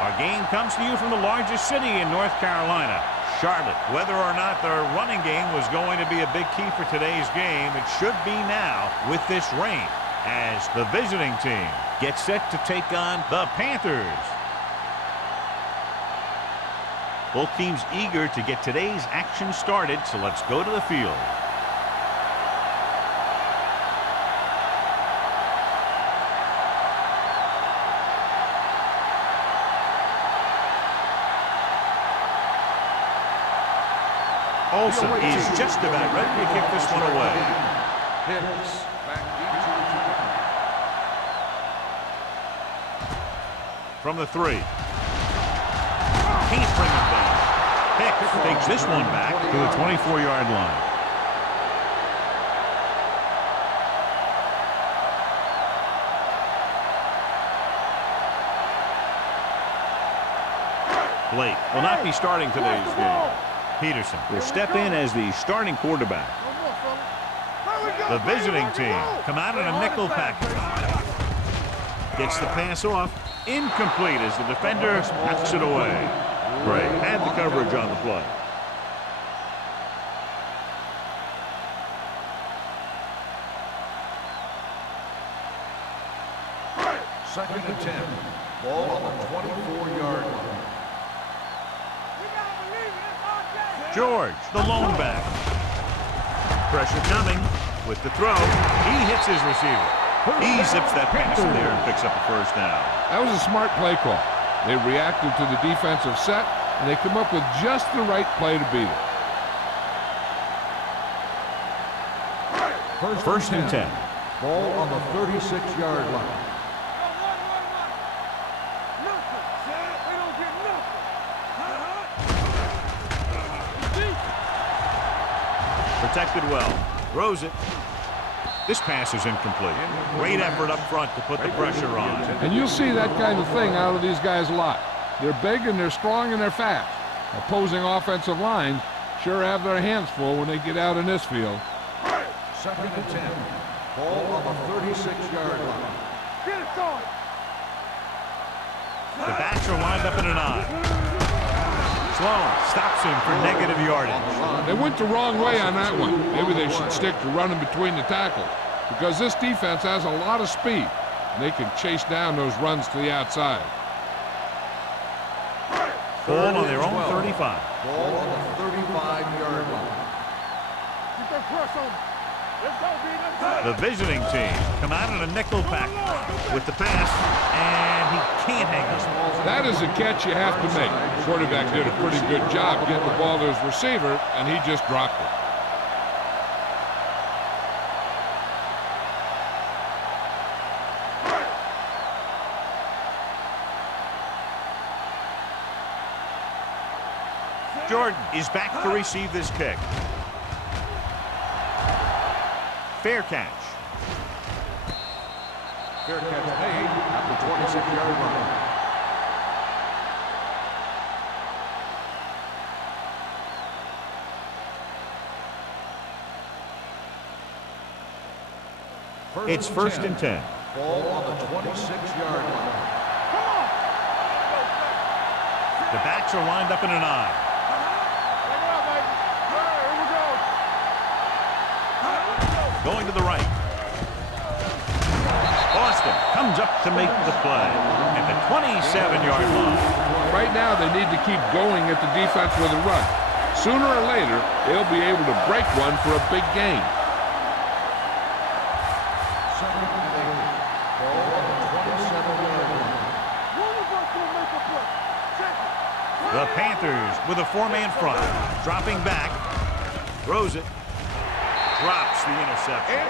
Our game comes to you from the largest city in North Carolina, Charlotte. Whether or not their running game was going to be a big key for today's game, it should be now with this rain, as the visiting team gets set to take on the Panthers. Both teams eager to get today's action started, so let's go to the field. Olsen is just about ready to kick this one away. From the 3. Can't bring it down. Hicks takes this one back to the 24-yard line. Blake will not be starting today's game. Peterson will step in as the starting quarterback. The visiting team come out in a nickel package. Gets the pass off. Incomplete as the defender knocks it away. Gray had the coverage on the play. Second and 10. Ball on the 24-yard line. George, the lone back. Pressure coming with the throw. He hits his receiver. He zips that pass in there and picks up a first down. That was a smart play call. They reacted to the defensive set, and they come up with just the right play to beat it. First and 10. Ball on the 36-yard line. Protected well. Throws it. This pass is incomplete. Great effort up front to put the pressure on. And you'll see that kind of thing out of these guys a lot. They're big and they're strong and they're fast. Opposing offensive lines sure have their hands full when they get out in this field. Second and 10. Ball on the 36-yard line. The backs are lined up in an eye. Sloan stops him for negative yardage. They went the wrong way on that one. Maybe they should stick to running between the tackles, because this defense has a lot of speed, and they can chase down those runs to the outside. Ball on their own 35. Ball on the 35-yard line. The visiting team come out in a nickel pack with the pass, and he can't hang on. That is a catch you have to make. The quarterback did a pretty good job getting the ball to his receiver, and he just dropped it. Jordan is back to receive this kick. Fair catch. Fair catch made at the 26-yard line. It's first and 10. Ball on the 26-yard line. The backs are lined up in an eye. Going to the right. Boston comes up to make the play at the 27-yard line. Right now, they need to keep going at the defense with a run. Sooner or later, they'll be able to break one for a big gain. Second and 8. Ball on the 27-yard line. The Panthers with a 4-man front. Dropping back. Throws it. Drops the interception.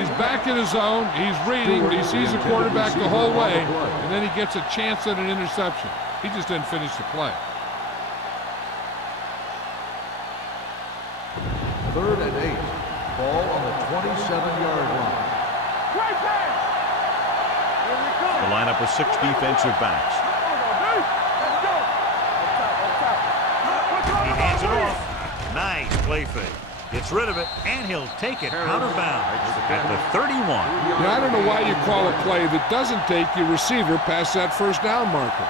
He's back in his zone. He's reading. He sees the quarterback the whole way, and then he gets a chance at an interception. He just didn't finish the play. Third and 8. Ball on the 27-yard line. The lineup with 6 defensive backs. He hands it off. Nice play fake. Gets rid of it, and he'll take it out of bounds at the 31. Yeah, I don't know why you call a play that doesn't take your receiver past that first down marker.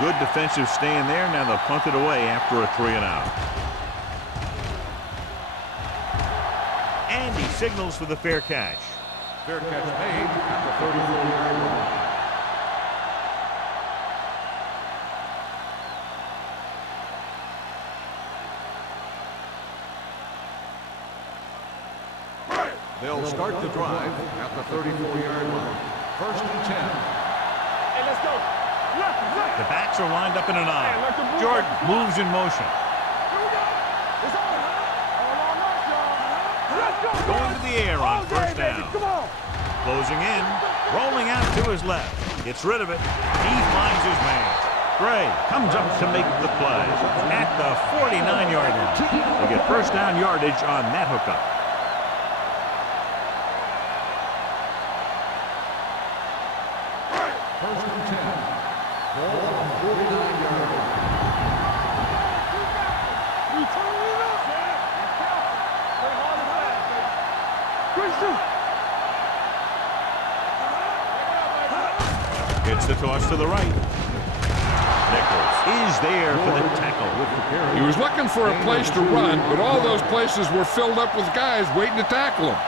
Good defensive stand there. Now they'll punt it away after a 3-and-out. And he signals for the fair catch. Fair catch made at the 34-yard line. They'll start the drive at the 34-yard line. 1st and 10. Hey, let's go. Left. The backs are lined up in an I. Jordan moves in motion. It's on. Let's go. Going to the air on first down. Come on. Closing in. Rolling out to his left. Gets rid of it. He finds his man. Gray comes up to make the play at the 49-yard line. They get first down yardage on that hookup. It's the toss to the right. Nichols is there for the tackle. He was looking for a place to run, but all those places were filled up with guys waiting to tackle him.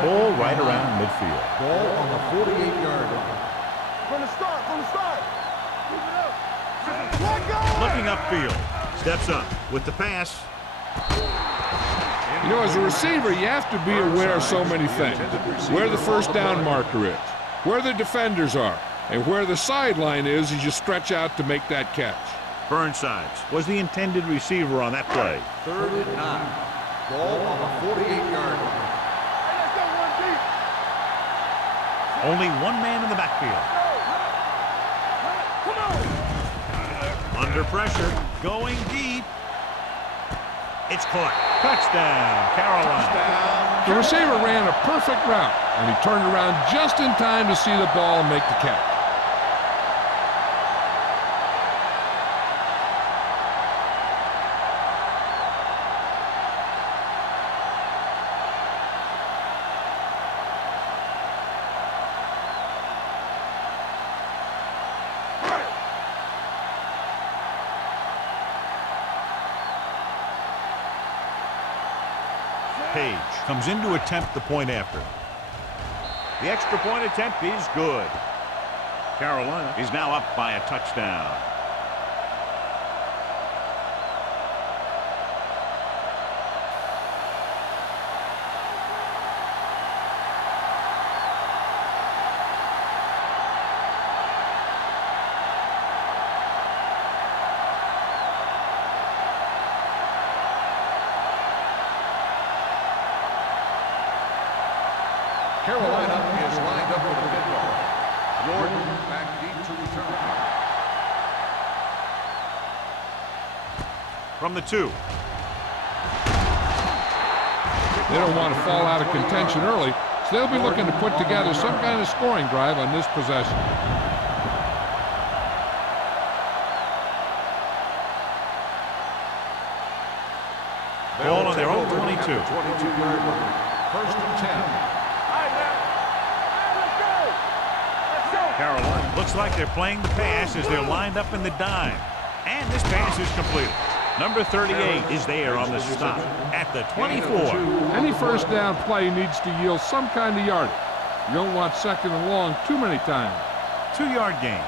Ball right around midfield. Ball on the 48-yard line. From the start. Let go. Looking upfield. Steps up with the pass. You know, as a receiver, you have to be aware of so many things. Where the first down marker is, where the defenders are, and where the sideline is as you stretch out to make that catch. Burnsides was the intended receiver on that play. 3rd and 9. Ball on the 48-yard line. Hey, let's go one deep. Only one man in the backfield. Come on. Under pressure. Going deep. It's caught. Touchdown, Carolina. The receiver ran a perfect route, and he turned around just in time to see the ball and make the catch. Page comes in to attempt the point after. The extra point attempt is good. Carolina is now up by a touchdown. Carolina is lined up with a kickoff. Jordan back deep to return. From the 2. They don't want to fall out of contention early, so they'll be looking to put together some kind of scoring drive on this possession. Ball on their own 22. 22-yard line. 1st and 10. Carolina looks like they're playing the pass as they're lined up in the dime. And this pass is completed. Number 38 is there on the stop at the 24. Any first down play needs to yield some kind of yardage. You don't want second and long too many times. 2-yard gain.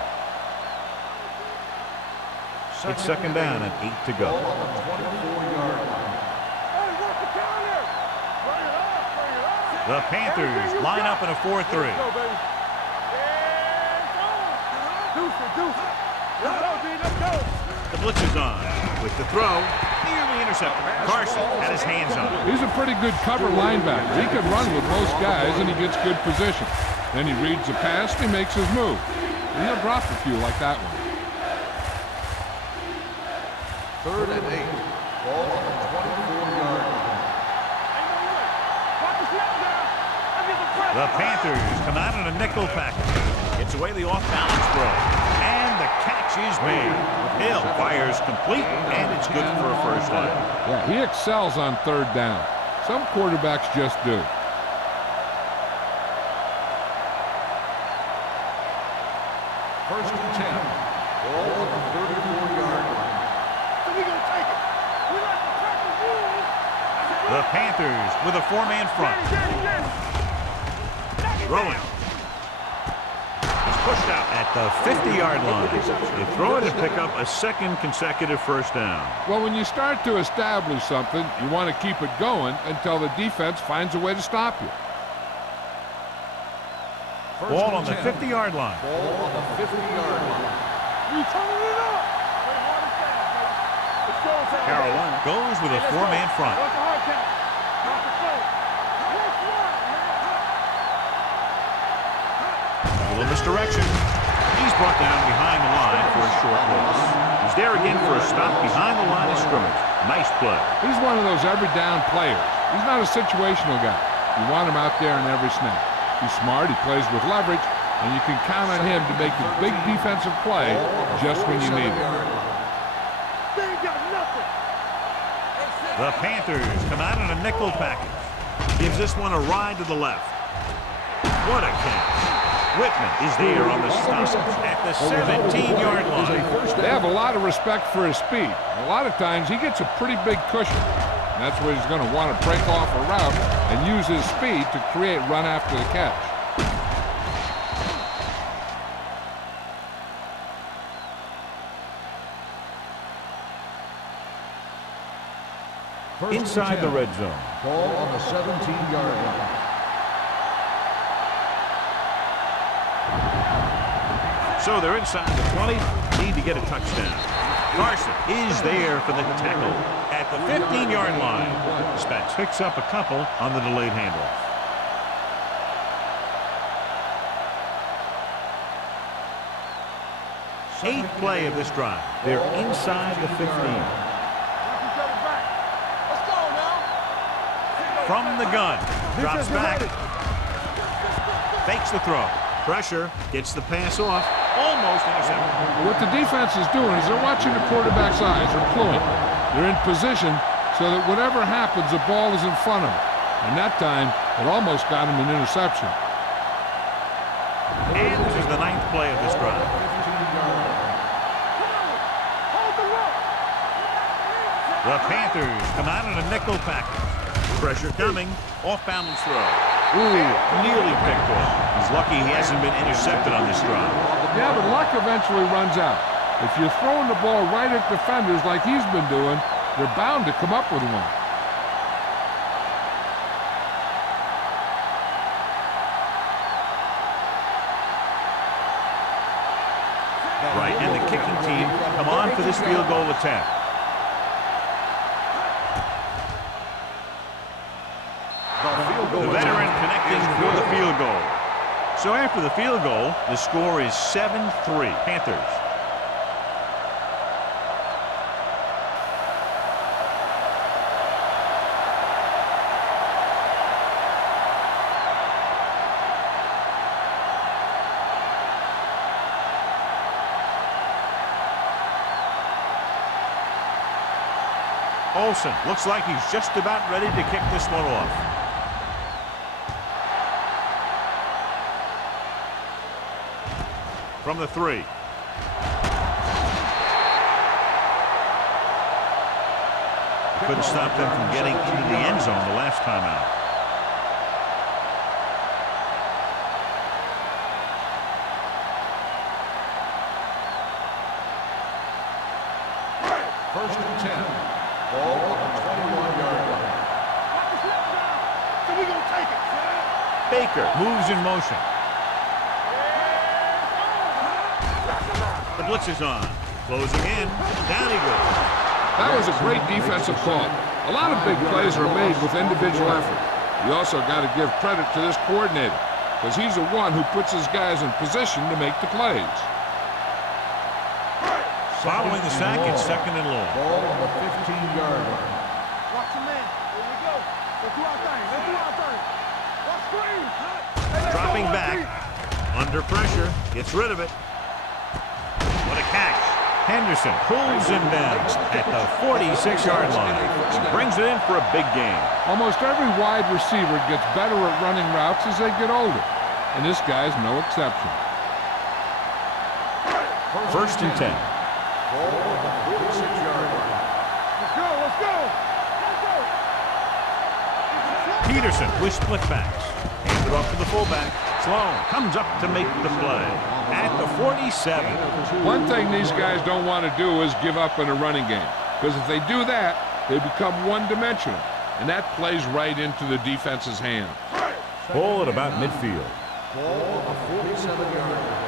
It's second down and 8 to go. Ball on the 24-yard line. The Panthers line up in a 4-3. The blitz is on with the throw. Nearly intercepted. Carson had his hands on it. He's a pretty good cover linebacker. He can run with most guys, and he gets good position. Then he reads the pass, and he makes his move. And he'll drop a few like that one. 3rd and 8. Ball on the 24-yard line. The Panthers come out in a nickel package. Gets away the off-balance throw. And the catch is made. Hill fires complete, and it's good for a first down. Yeah, he excels on 3rd down. Some quarterbacks just do. First and 10. Ball on the 34-yard line. So we gonna take it. We like to crack the rules. The Panthers with a four-man front. Throwing. He's pushed out at the 50-yard line. They throw it and pick up a second consecutive first down. Well, when you start to establish something, you want to keep it going until the defense finds a way to stop you. First Ball and on the 10. 50-yard line. Ball on the 50-yard line. We turning it up. Let's go, Tom. Carolina goes with a four-man front. What's the hard count? Not the phone. A little misdirection. He's brought down behind the line for a short loss. He's there again for a stop behind the line of scrimmage. Nice play. He's one of those every down players. He's not a situational guy. You want him out there in every snap. He's smart, he plays with leverage, and you can count on him to make the big defensive play just when you need it. They ain't got nothing. The Panthers come out in a nickel package. Gives this one a ride to the left. What a catch. Whitman is there on the stop at the 17-yard line. They have a lot of respect for his speed. A lot of times he gets a pretty big cushion. And that's where he's going to want to break off a route and use his speed to create run after the catch. Inside the red zone. Ball on the 17-yard line. So they're inside the 20. Need to get a touchdown. Carson is there for the tackle at the 15-yard line. Spence picks up a couple on the delayed handoff. Eighth play of this drive. They're inside the 15. From the gun. Drops back. Fakes the throw. Pressure. Gets the pass off. Almost intercepted. What the defense is doing is they're watching the quarterback's eyes. They're cluing. They're in position so that whatever happens, the ball is in front of them. And that time, it almost got him an interception. And this is the ninth play of this drive. The Panthers come out in a nickel package. Pressure coming. Off balance throw. Ooh, nearly picked off. He's lucky he hasn't been intercepted on this drive. Yeah, but luck eventually runs out. If you're throwing the ball right at defenders like he's been doing, they're bound to come up with one. Right, and the kicking team come on for this field goal attempt. The veteran connecting for the field goal. So after the field goal, the score is 7-3 Panthers. Olsen looks like he's just about ready to kick this one off. From the 3. Couldn't stop them from getting into the end zone the last time out. First and 10. Ball on the 21-yard line. So we gonna take it. Baker moves in motion. The blitz is on. Closing in. Down he goes. That was a great defensive call. A lot of big plays are made with individual effort. You also got to give credit to this coordinator, because he's the one who puts his guys in position to make the plays. Following the sack, it's second and long. Ball on the 15-yard line. Watch the man. Here we go. Let's do our thing. Let's do our thing. Watch screen. Dropping back. Under pressure. Gets rid of it. What a catch. Henderson pulls him down at the 46-yard line. He brings it in for a big gain. Almost every wide receiver gets better at running routes as they get older, and this guy's no exception. First and 10. Ball on the 46-yard line. Let's go, let's go. Let's go. Peterson with split backs. Hands it off to the fullback. Sloan comes up to make the play at the 47. One thing these guys don't want to do is give up in a running game, because if they do that, they become one-dimensional, and that plays right into the defense's hand. Ball at about midfield. Ball on the 47-yard line.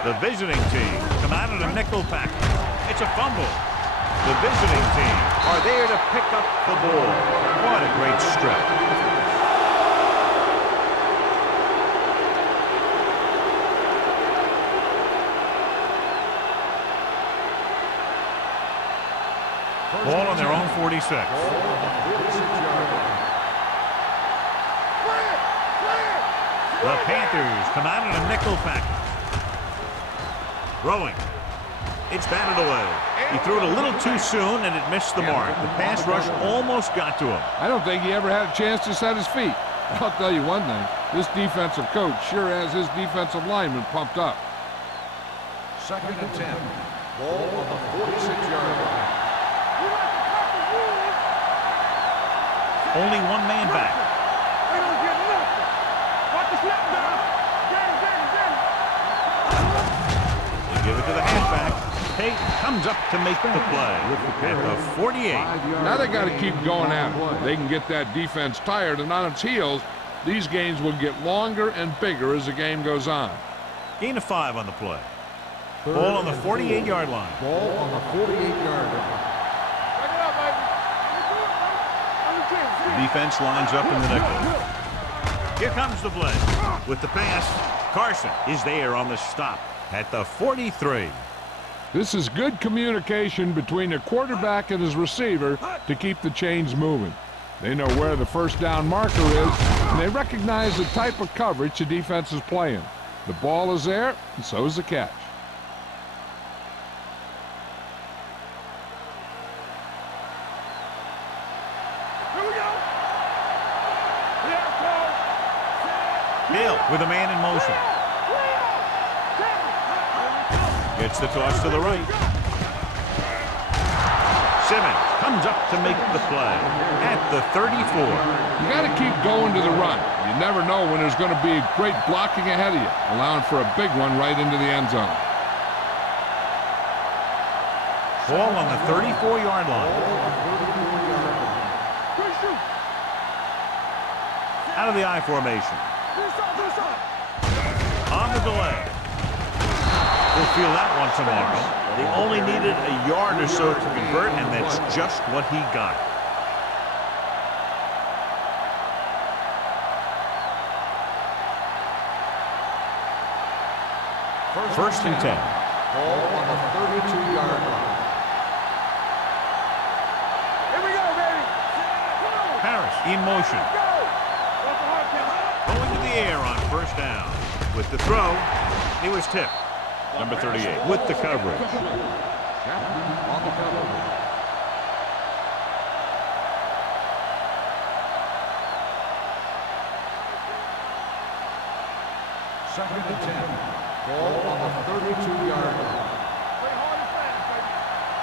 The visiting team come out in a nickel pack. It's a fumble. The visiting team are there to pick up the ball. What a great strip. Ball on their own 46. Ball on the 46-yard line. The Panthers come out in a nickel package. Throwing. It's batted away. He threw it a little too soon, and it missed the mark. The pass rush almost got to him. I don't think he ever had a chance to set his feet. I'll tell you one thing, this defensive coach sure has his defensive lineman pumped up. Second and 10. Ball on the 46-yard line. Only one man back. They don't get nothing. Watch the snap down. Get it. You give it to the halfback. Tate comes up to make the play at the 48. Now they got to keep going at it. They can get that defense tired and on its heels. These games will get longer and bigger as the game goes on. Gain of 5 on the play. Ball on the 48-yard line. Ball on the 48-yard line. Check it out, baby. The defense lines up in the nickel. Here comes the play. With the pass, Carson is there on the stop at the 43. This is good communication between the quarterback and his receiver to keep the chains moving. They know where the first down marker is, and they recognize the type of coverage the defense is playing. The ball is there, and so is the catch. Here we go. Hill with a man in motion. Gets the toss to the right. Simmons comes up to make the play at the 34. You got to keep going to the run. You never know when there's going to be great blocking ahead of you, allowing for a big one right into the end zone. Ball on the 34-yard line. Out of the I formation. On the delay. We'll feel that one tomorrow. They only needed a yard or so to convert, and that's just what he got. First and 10. Ball on the 32-yard line. Here we go, baby. Harris in motion. Going to the air on first down. With the throw, he was tipped. Number 38 with the coverage. On the cover. Second and 10. Ball on the 32-yard line. Play hard and fast, baby.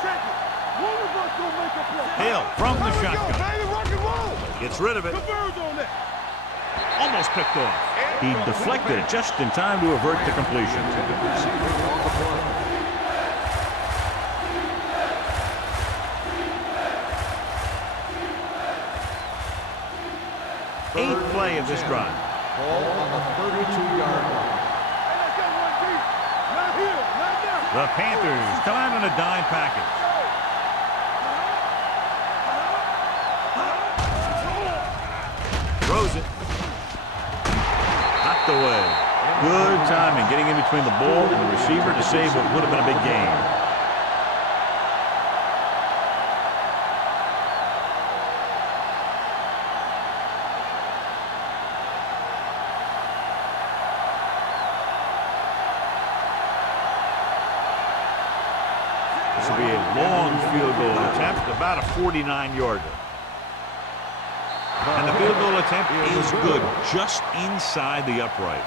Check it. One of us gonna make a play. Hill from the There we go, shotgun. baby. Rock and roll. Gets rid of it. Converge on that. Almost picked off. He deflected it just in time to avert the completion. Eighth play of this drive. Ball on the 32-yard line. Hey, let's go, one deep. Not here, not there. The Panthers come out in a dime package. Throws it. Knocked away. Good timing getting in between the ball and the receiver to save what would have been a big gain. This will be a long field goal attempt, about a 49-yarder. And the field goal attempt is good, just inside the upright.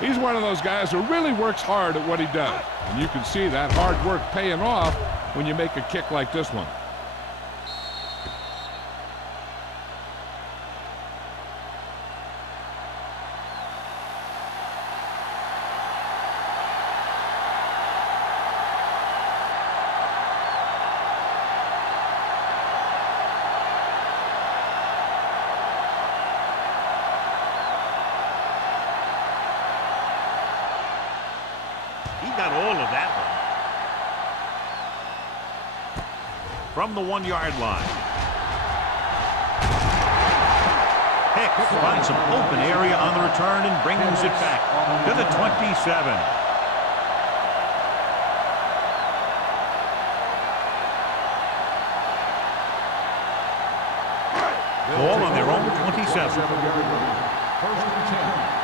He's one of those guys who really works hard at what he does. And you can see that hard work paying off when you make a kick like this one. He got all of that one. From the 1-yard line. Hicks finds some open area on the return and brings it back to the 27. Ball on their own 27. First and 10.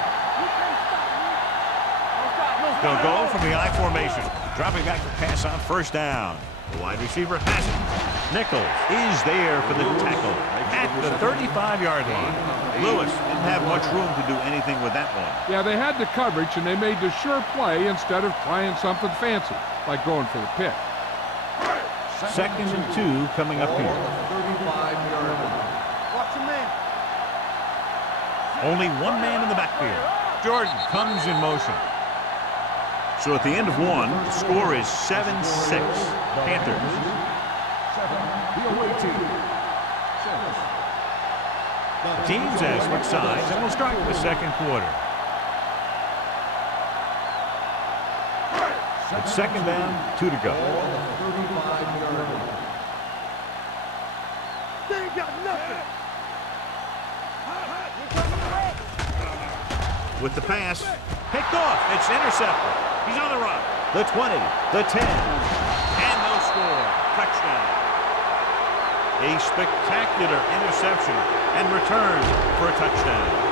They'll go from the I formation. Dropping back to pass on first down. The wide receiver has it. Nichols is there for the tackle at the 35-yard line. Lewis didn't have much room to do anything with that one. Yeah, they had the coverage, and they made the sure play instead of trying something fancy, like going for the pick. Second and 2 coming up here. 35-yard line. Watch your man. Only one man in the backfield. Jordan comes in motion. So at the end of one, the score is 7-6. Panthers. The away team. Teams have switched sides, and we'll start the second quarter. It's second down, 2 to go. 35-yard line. They ain't got nothing. With the pass, picked off. It's intercepted. He's on the run. The 20, the 10, and no score. Touchdown. A spectacular interception and return for a touchdown.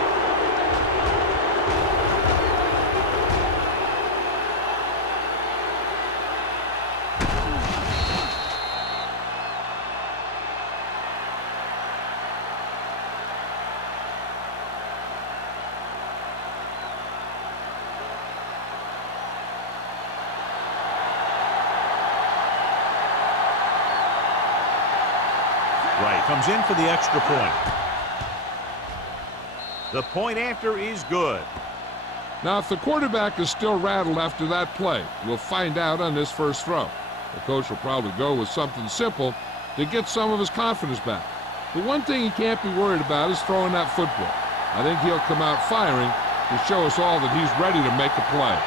Right, comes in for the extra point. The point after is good. Now, if the quarterback is still rattled after that play, we'll find out on this first throw. The coach will probably go with something simple to get some of his confidence back. The one thing he can't be worried about is throwing that football. I think he'll come out firing to show us all that he's ready to make a play.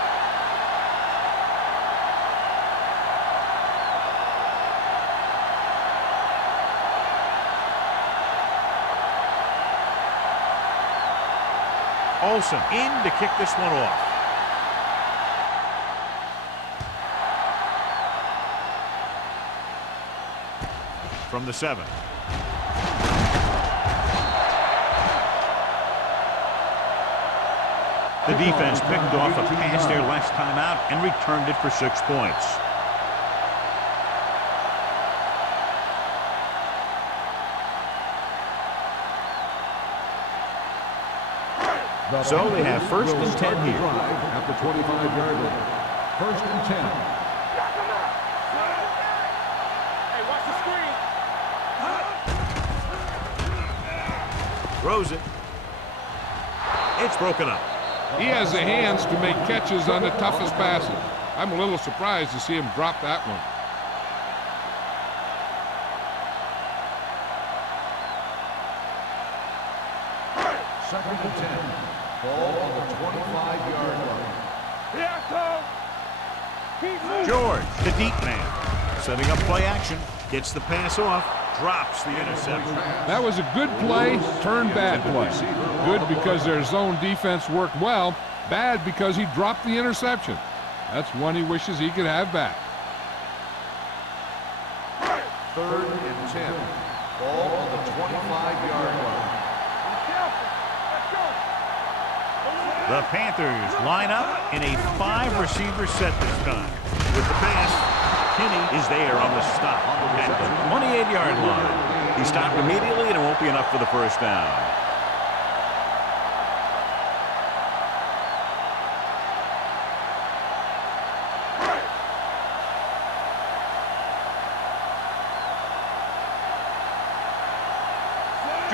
Olsen in to kick this one off. From the 7. The defense picked off a pass their last time out and returned it for 6 points. So they have first and 10 here. At the 25-yard line. First and 10. Hey, watch the screen. Throws it. It's broken up. He has the hands to make catches on the toughest passes. I'm a little surprised to see him drop that one. Second and 10. Ball on the 25-yard line. Here I come. Keep moving. George, the deep man, setting up play action, gets the pass off, drops the interception. That was a good play, turned bad play. Good because their zone defense worked well, bad because he dropped the interception. That's one he wishes he could have back. Third and 10. Ball on the 25-yard line. The Panthers line up in a 5-receiver set this time. With the pass, Kinney is there on the stop at the 28-yard line. He stopped immediately, and it won't be enough for the first down.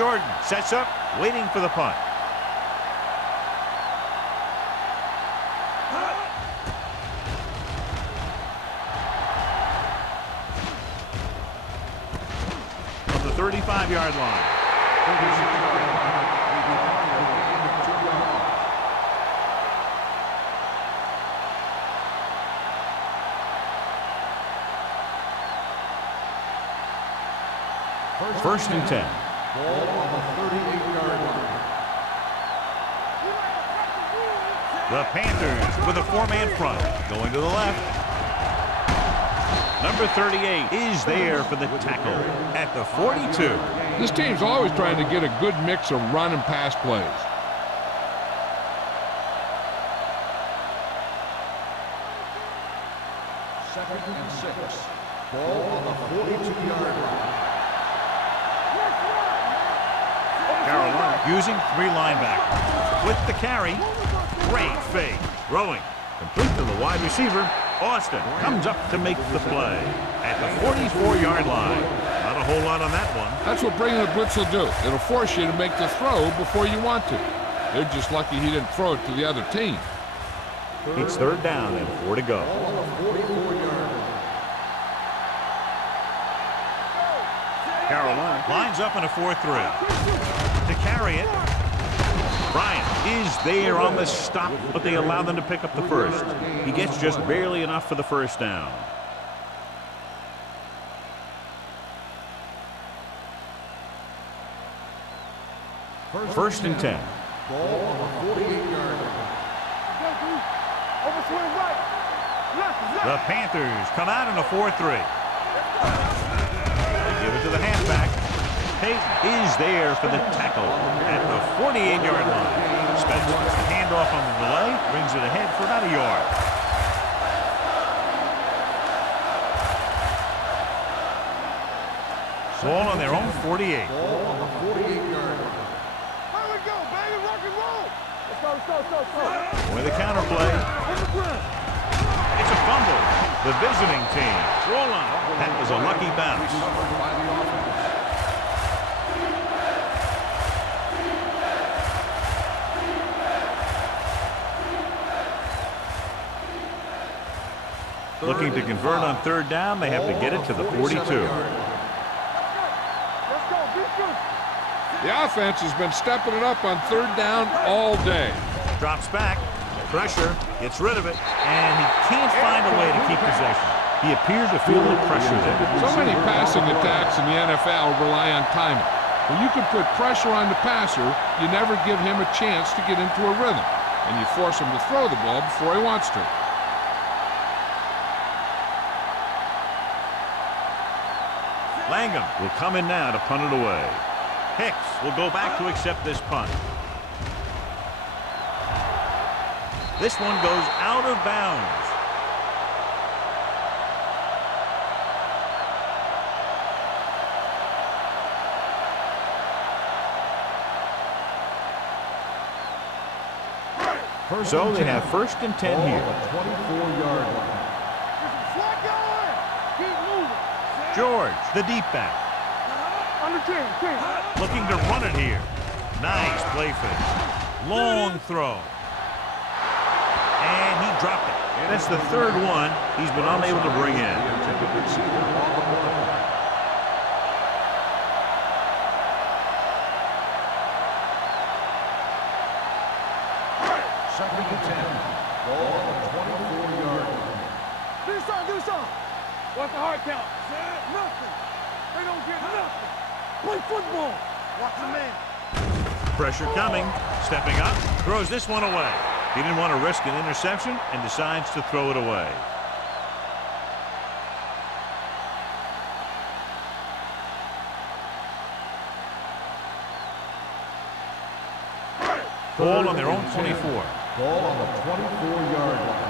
Jordan sets up, waiting for the punt. From the 35-yard line. First and 10. Ball on the 38-yard line. The Panthers with a four-man front. Going to the left. Number 38 is there for the tackle at the 42. This team's always trying to get a good mix of run and pass plays. Second and 6. Ball on the 42-yard line. Carolina using three linebackers. With the carry, great fake. Throwing, complete to the wide receiver. Austin comes up to make the play at the 44-yard line. Not a whole lot on that one. That's what bringing the blitz will do. It'll force you to make the throw before you want to. They're just lucky he didn't throw it to the other team. It's third down and 4 to go. Ball on the 44-yard line. Carolina lines up in a 4-3. To carry it, Bryant is there on the stop, but they allow them to pick up the first. He gets just barely enough for the first down. First and 10. Ball on the 48-yard line. Overswing right. Left. The Panthers come out in a 4-3. They give it to the halfback. Peyton is there for the tackle at the 48-yard line. Spencer, the handoff on the delay, brings it ahead for about a yard. Ball on their own 48. Ball on the 48-yard line. Here we go, baby. Rock and roll. Let's go. With the counter play. It's a fumble. The visiting team. Roll on. That was a lucky bounce. By the offense. Looking to convert on third down, they have to get it to the 42. Let's go. The offense has been stepping it up on third down all day. Drops back, pressure, gets rid of it, and he can't find a way to keep possession. He appeared to feel the pressure there. So many passing attacks in the NFL rely on timing. When you can put pressure on the passer, you never give him a chance to get into a rhythm, and you force him to throw the ball before he wants to. Langham will come in now to punt it away. Hicks will go back to accept this punt. This one goes out of bounds. So they have first and 10 here. 24-yard line. George, the deep back. Under 10. Looking to run it here. Nice play fake. Long throw. And he dropped it. That's the third one he's been unable to bring in. Second and 10. Ball on the 24-yard line. Do something. What's the hard count? Nothing. They don't get nothing. Play football. Watch the man. Pressure coming. Stepping up. Throws this one away. He didn't want to risk an interception and decides to throw it away. Ball on their own 24. Ball on the 24-yard line.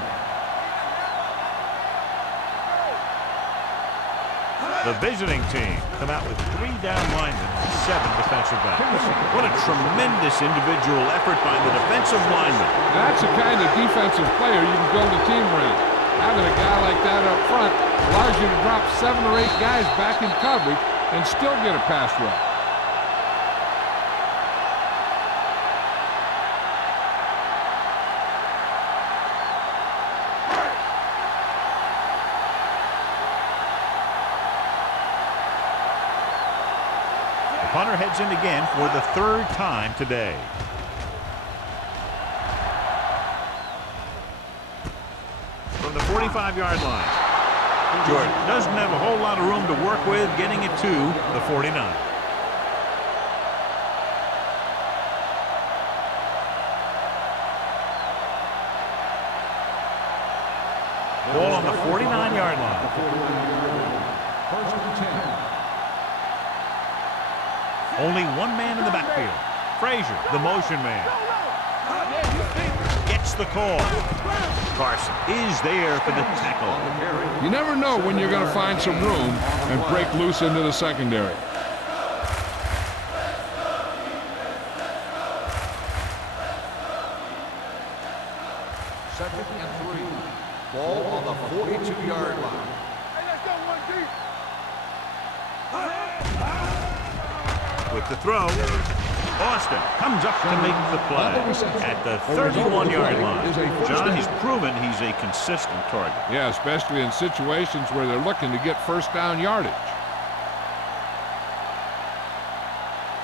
The visiting team come out with 3 down linemen and 7 defensive backs. What a tremendous individual effort by the defensive lineman. That's the kind of defensive player you can build a team around. Having a guy like that up front allows you to drop 7 or 8 guys back in coverage and still get a pass rush. punter heads in again for the third time today. From the 45-yard line, Jordan doesn't have a whole lot of room to work with, getting it to the 49. Ball on the 49-yard line. First and 10. Only one man in the backfield. Frazier, the motion man, gets the call. Carson is there for the tackle. You never know when you're going to find some room and break loose into the secondary. Second and 3. Ball on the 42-yard line. Hey, let's go one deep. With the throw, Austin comes up to make the play at the 31-yard line. John, he's proven he's a consistent target. Yeah, especially in situations where they're looking to get first down yardage.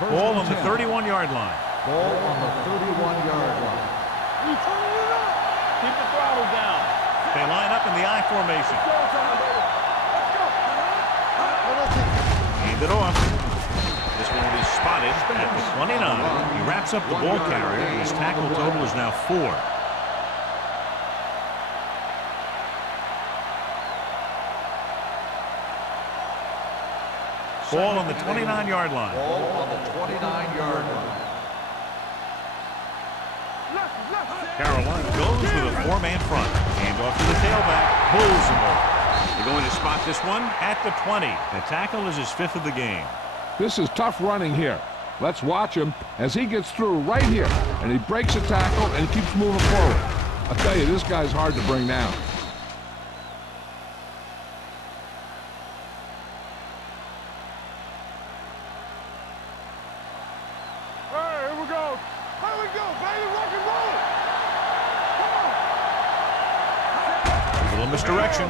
Ball on the 31-yard line. Ball on the 31-yard line. Keep the throttle down. They line up in the I formation. Hand it off. This one will be spotted at the 29. He wraps up the ball carrier. His tackle total is now 4. Ball on the 29-yard line. Ball on the 29-yard line. Carolina goes with a 4-man front. Hand off to the tailback. Pulls him over. They're going to spot this one at the 20. The tackle is his 5th of the game. This is tough running here. Let's watch him as he gets through right here, and he breaks a tackle and keeps moving forward. I'll tell you, this guy's hard to bring down. Hey, here we go. Here we go, baby. Rock and roll. A little misdirection.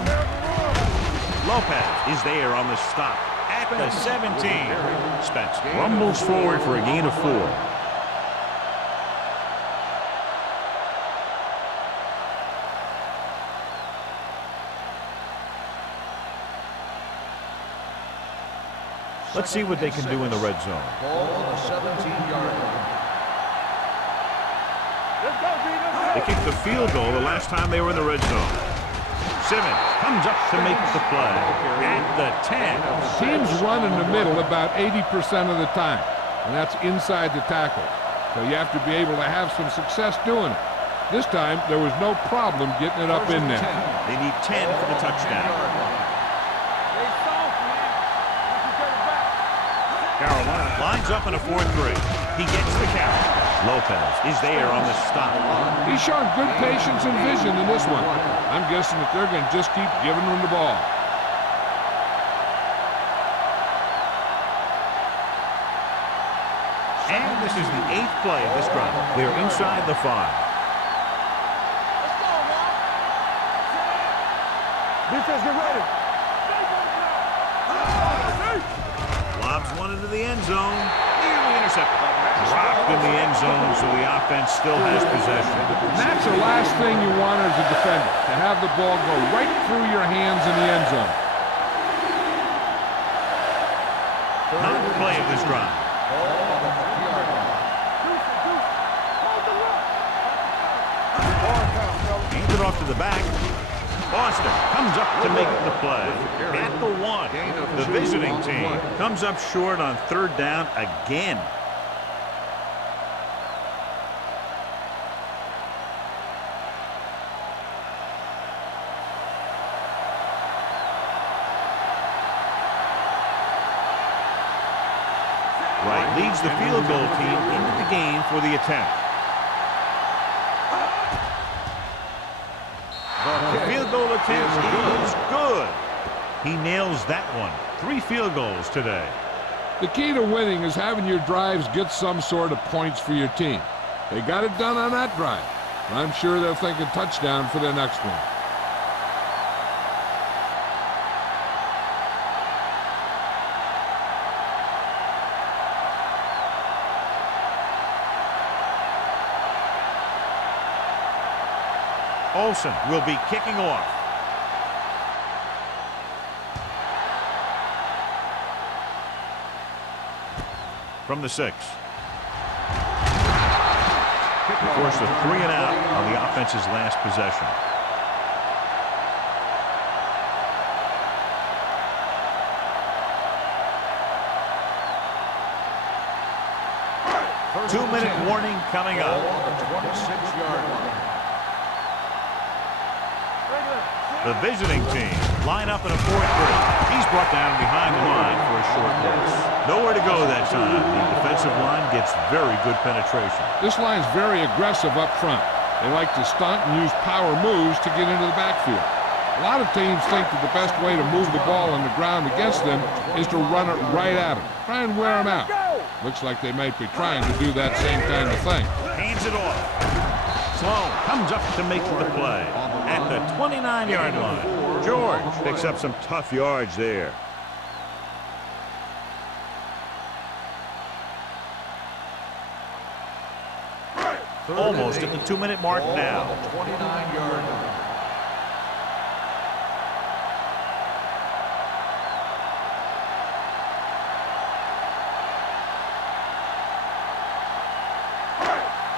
Lopez is there on the stop at the 17. Spence rumbles forward for a gain of 4. Let's see what they can do in the red zone. Ball on the 17-yard line. Let's go, Peter. They kicked the field goal the last time they were in the red zone. Simmons comes up to make the play at the 10. Teams run in the middle about 80% of the time, and that's inside the tackle. So you have to be able to have some success doing it. This time, there was no problem getting it up in there. They need 10 for the touchdown. They soft, man. Let's get it back. Carolina lines up in a 4-3. He gets the carry. Lopez is there on the stop. He's shown good patience and vision in this one. I'm guessing that they're going to just keep giving him the ball. And this is the 8th play of this drive. They're inside the 5. Let's go, man. Defense, get ready. Lobs one into the end zone. Nearly intercepted. Dropped in the end zone, so the offense still has possession. And that's the last thing you want as a defender, to have the ball go right through your hands in the end zone. Ninth play of this drive. Ball on the 50-yard line. Hands it off to the back. Boston comes up to make the play at the 1. The visiting team comes up short on 3rd down again. Wright leads the field goal team into the game for the attempt. The field goal attempt is good. He nails that one. 3 field goals today. The key to winning is having your drives get some sort of points for your team. They got it done on that drive. I'm sure they're thinking touchdown for the next one. Olsen will be kicking off. From the 6. Forced a 3 and out on the offense's last possession. Two-minute warning coming up. On the 26-yard line. The visiting team line up in a 4-3. He's brought down behind the line for a short pass. Nowhere to go that time. The defensive line gets very good penetration. This line's very aggressive up front. They like to stunt and use power moves to get into the backfield. A lot of teams think that the best way to move the ball on the ground against them is to run it right at them. Try and wear them out. Looks like they might be trying to do that same kind of thing. Hands it off. Sloan comes up to make the play at the 29-yard line. George picks up some tough yards there. Almost at the 2-minute mark now. 29-yard line.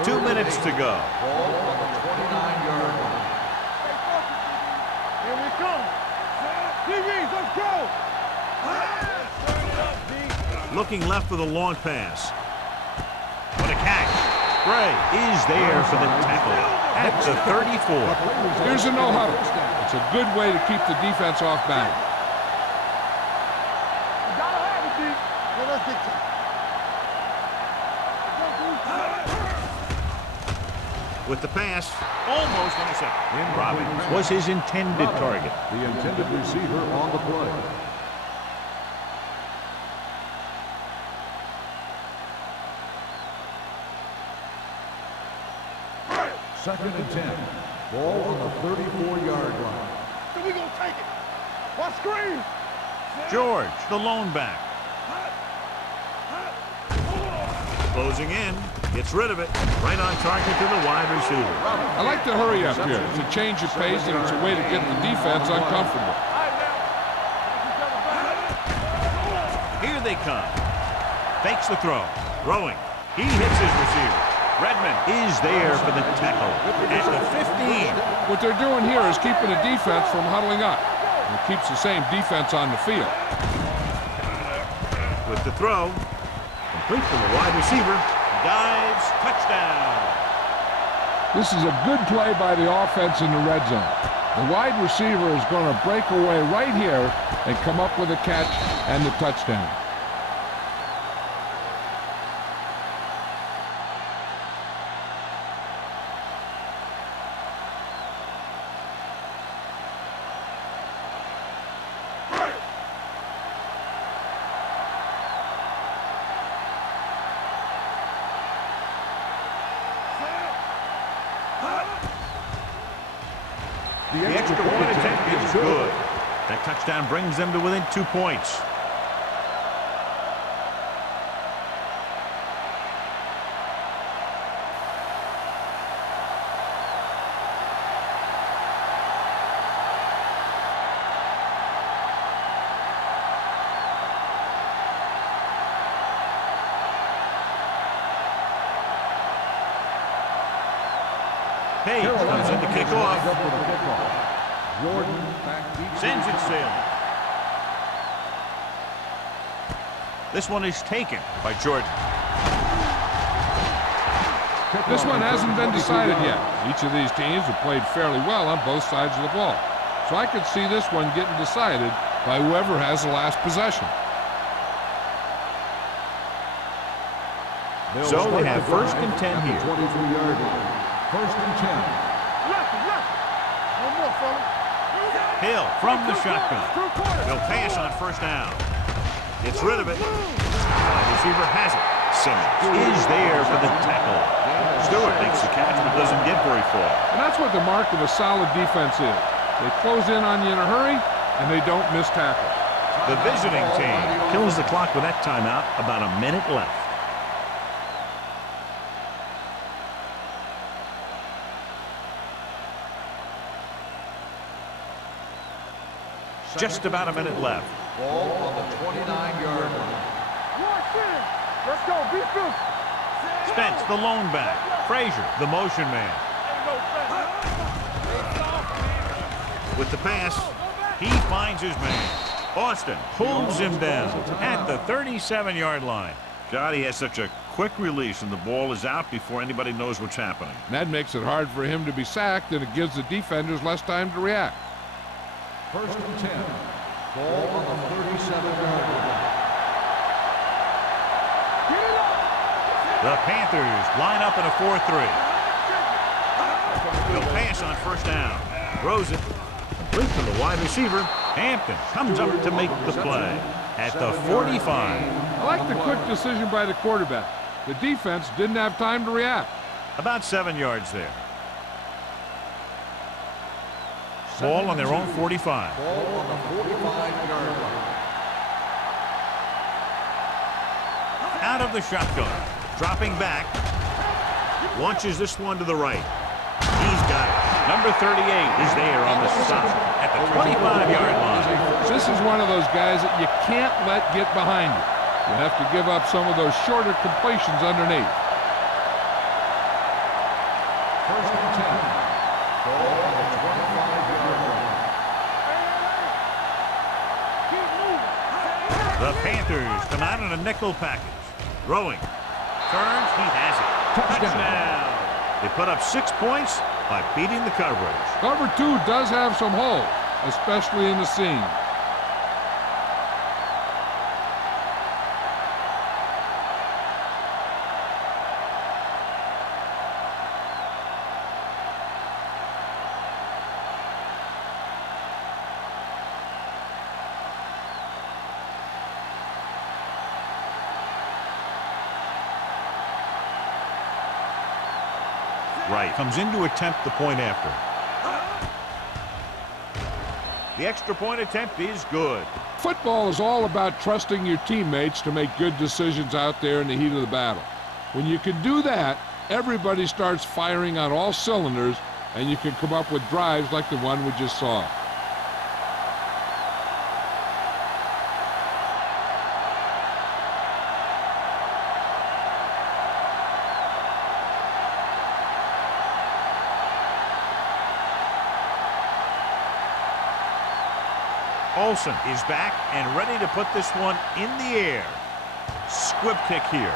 Two minutes to go. Ball on the 29-yard line. Here we come. DBs, let's go. Looking left for the long pass. What a catch. Gray is there for the tackle at the 34. Here's a no huddle. It's a good way to keep the defense off balance. Gotta have it, D. Yeah, let's get to With the pass, almost intercepted. Robbins was his intended target. The intended receiver on the play. Second and 10. Ball on the 34-yard line. So we gonna take it. What screen? George, the lone back. Closing in, gets rid of it. Right on target to the wide receiver. I like to hurry up here. It's a change of pace, and it's a way to get the defense uncomfortable. Here they come. Fakes the throw. Throwing. He hits his receiver. Redmond is there for the tackle at the 15. What they're doing here is keeping the defense from huddling up. And it keeps the same defense on the field. With the throw, complete to the wide receiver. Dives, touchdown. This is a good play by the offense in the red zone. The wide receiver is going to break away right here and come up with a catch and the touchdown. The extra point attempt is good. That touchdown brings them to within 2 points. Page comes in to kick off. Sends it sailing. This one is taken by Jordan. This one hasn't been decided yet. Each of these teams have played fairly well on both sides of the ball. So I could see this one getting decided by whoever has the last possession. So they have first and 10 here. 23-yard line. First and 10. Left. One more, fella. Hill from the shotgun. He'll pass on first down. Gets rid of it. Wide receiver has it. Simmons is there for the tackle. Stewart makes the catch but doesn't get very far. And that's what the mark of a solid defense is. They close in on you in a hurry, and they don't miss tackle. The visiting team kills the clock with that timeout. About a minute left. Just about a minute left. Ball on the 29-yard line. Watch it. Let's go. Be good. Spence, the lone back. Frazier, the motion man. With the pass, he finds his man. Austin pulls him down at the 37-yard line. God, he has such a quick release, and the ball is out before anybody knows what's happening. That makes it hard for him to be sacked, and it gives the defenders less time to react. 1st and 10. Ball on the 37-yard line. The Panthers line up in a 4-3. They'll pass on 1st down. Throws it. Complete to the wide receiver. Hampton comes up to make the play at the 45. I like the quick decision by the quarterback. The defense didn't have time to react. About 7 yards there. Ball on their own 45. Ball on the 45-yard line. Out of the shotgun. Dropping back. Launches this one to the right. He's got it. Number 38 is there on the stop at the 25-yard line. This is one of those guys that you can't let get behind you. You have to give up some of those shorter completions underneath. 1st and 10. Ball on the 25-yard line. The Panthers come out in a nickel package. Throwing. Turns. He has it. Touchdown. They put up 6 points by beating the coverage. Cover 2 does have some holes, especially in the seam. Right. Comes in to attempt the point after. The extra point attempt is good. Football is all about trusting your teammates to make good decisions out there in the heat of the battle. When you can do that, everybody starts firing on all cylinders, and you can come up with drives like the one we just saw. Olsen is back and ready to put this one in the air. Squib kick here.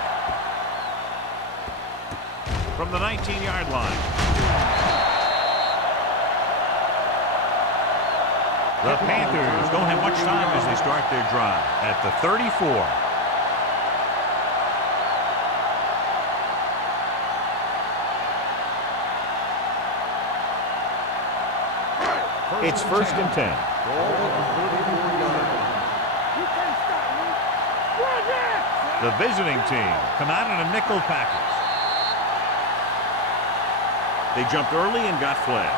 From the 19-yard line. The Panthers don't have much time as they start their drive at the 34. It's 1st and 10. Ball on the 34-yard line. You can't stop me. Run that! The visiting team come out in a nickel package. They jumped early and got flagged.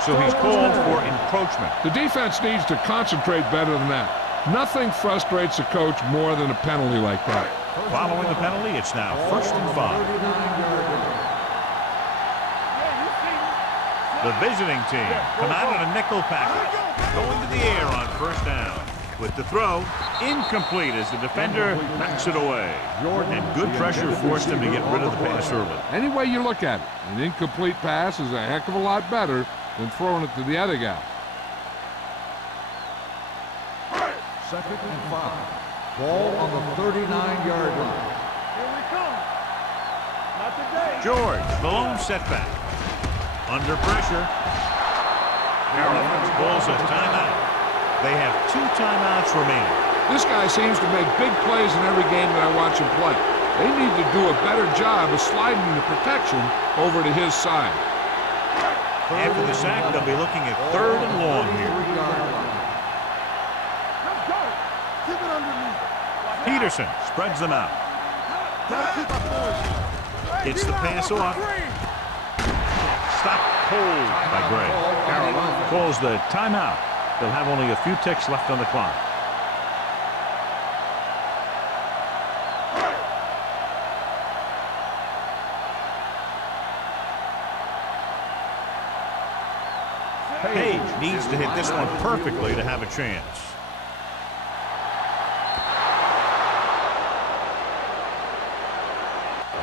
So he's called for encroachment. The defense needs to concentrate better than that. Nothing frustrates a coach more than a penalty like that. Following the penalty, it's now 1st and 5. 39-yard line. The visiting team come out in a nickel package. Going to the air on 1st down. With the throw, incomplete as the defender knocks it away. And good pressure forced him to get rid of the pass early. Any way you look at it, an incomplete pass is a heck of a lot better than throwing it to the other guy. 2nd and 5. Ball on the 39-yard line. Here we come. Not today. George, the lone setback. Under pressure. Carolina calls a timeout. They have 2 timeouts remaining. This guy seems to make big plays in every game that I watch him play. They need to do a better job of sliding the protection over to his side. After the sack, they'll be looking at 3rd and long here. Let's go. Keep it underneath. Peterson spreads them out. It's the pass off. Stop cold by Gray. Carolina calls the timeout. They'll have only a few ticks left on the clock. Page needs to hit this one perfectly to have a chance.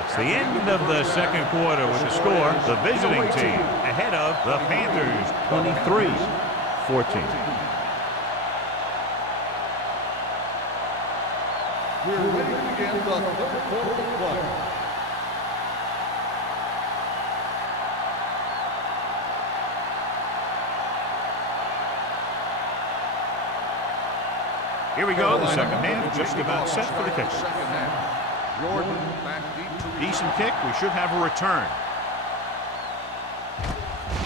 It's the end of the second quarter with the score. The visiting team ahead of the Panthers, 23-14. We're ready to begin the third quarter of play. Here we go, the second half, just about set for the kick. Jordan back deep to Decent kick, we should have a return.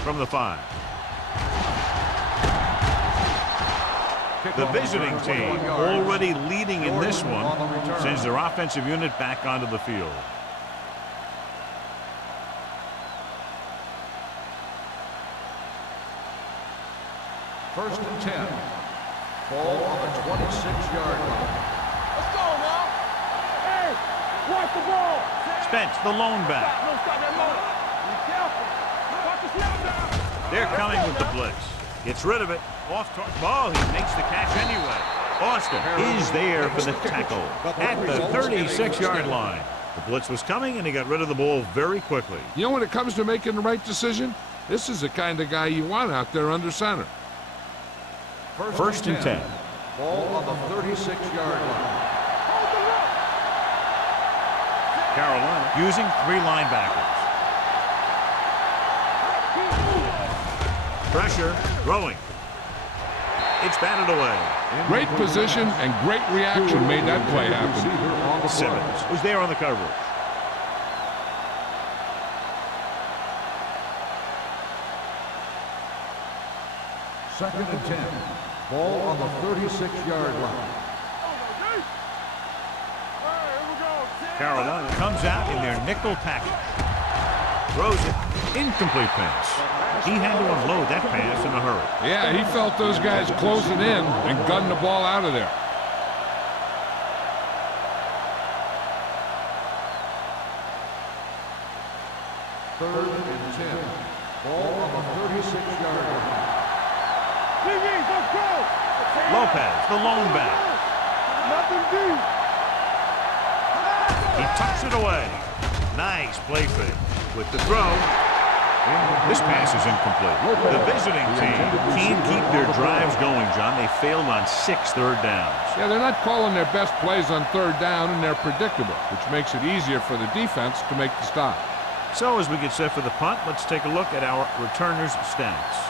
From the 5. The visiting team already leading in this one, sends their offensive unit back onto the field. First and 10. Ball on the 26-yard line. Let's go now. Hey, watch the ball. Spence, the lone back. No, stop that motor. Be careful. Watch the snap down. They're coming with the blitz. Gets rid of it. Off target. Oh, he makes the catch anyway. Austin is there for the tackle at the 36-yard line. The blitz was coming, and he got rid of the ball very quickly. You know, when it comes to making the right decision, this is the kind of guy you want out there under center. First and 10. Ball on the 36-yard line. Carolina using 3 linebackers. Pressure, throwing. It's batted away. Great position and great reaction made that play happen. Simmons was there on the coverage. Second and 10. Ball on the 36-yard line. Carolina comes out in their nickel package. Throws it. Incomplete pass. He had to unload that pass in a hurry. Yeah, he felt those guys closing in and gunned the ball out of there. Third and 10. Ball on the 36-yard line. Lopez, the lone back. Nothing deep. He tucks it away. Nice play fake. With the throw. This pass is incomplete. The visiting team can't keep their drives going, John. They failed on 6 third downs. Yeah, they're not calling their best plays on third down, and they're predictable, which makes it easier for the defense to make the stop. So as we get set for the punt, let's take a look at our returners' stats.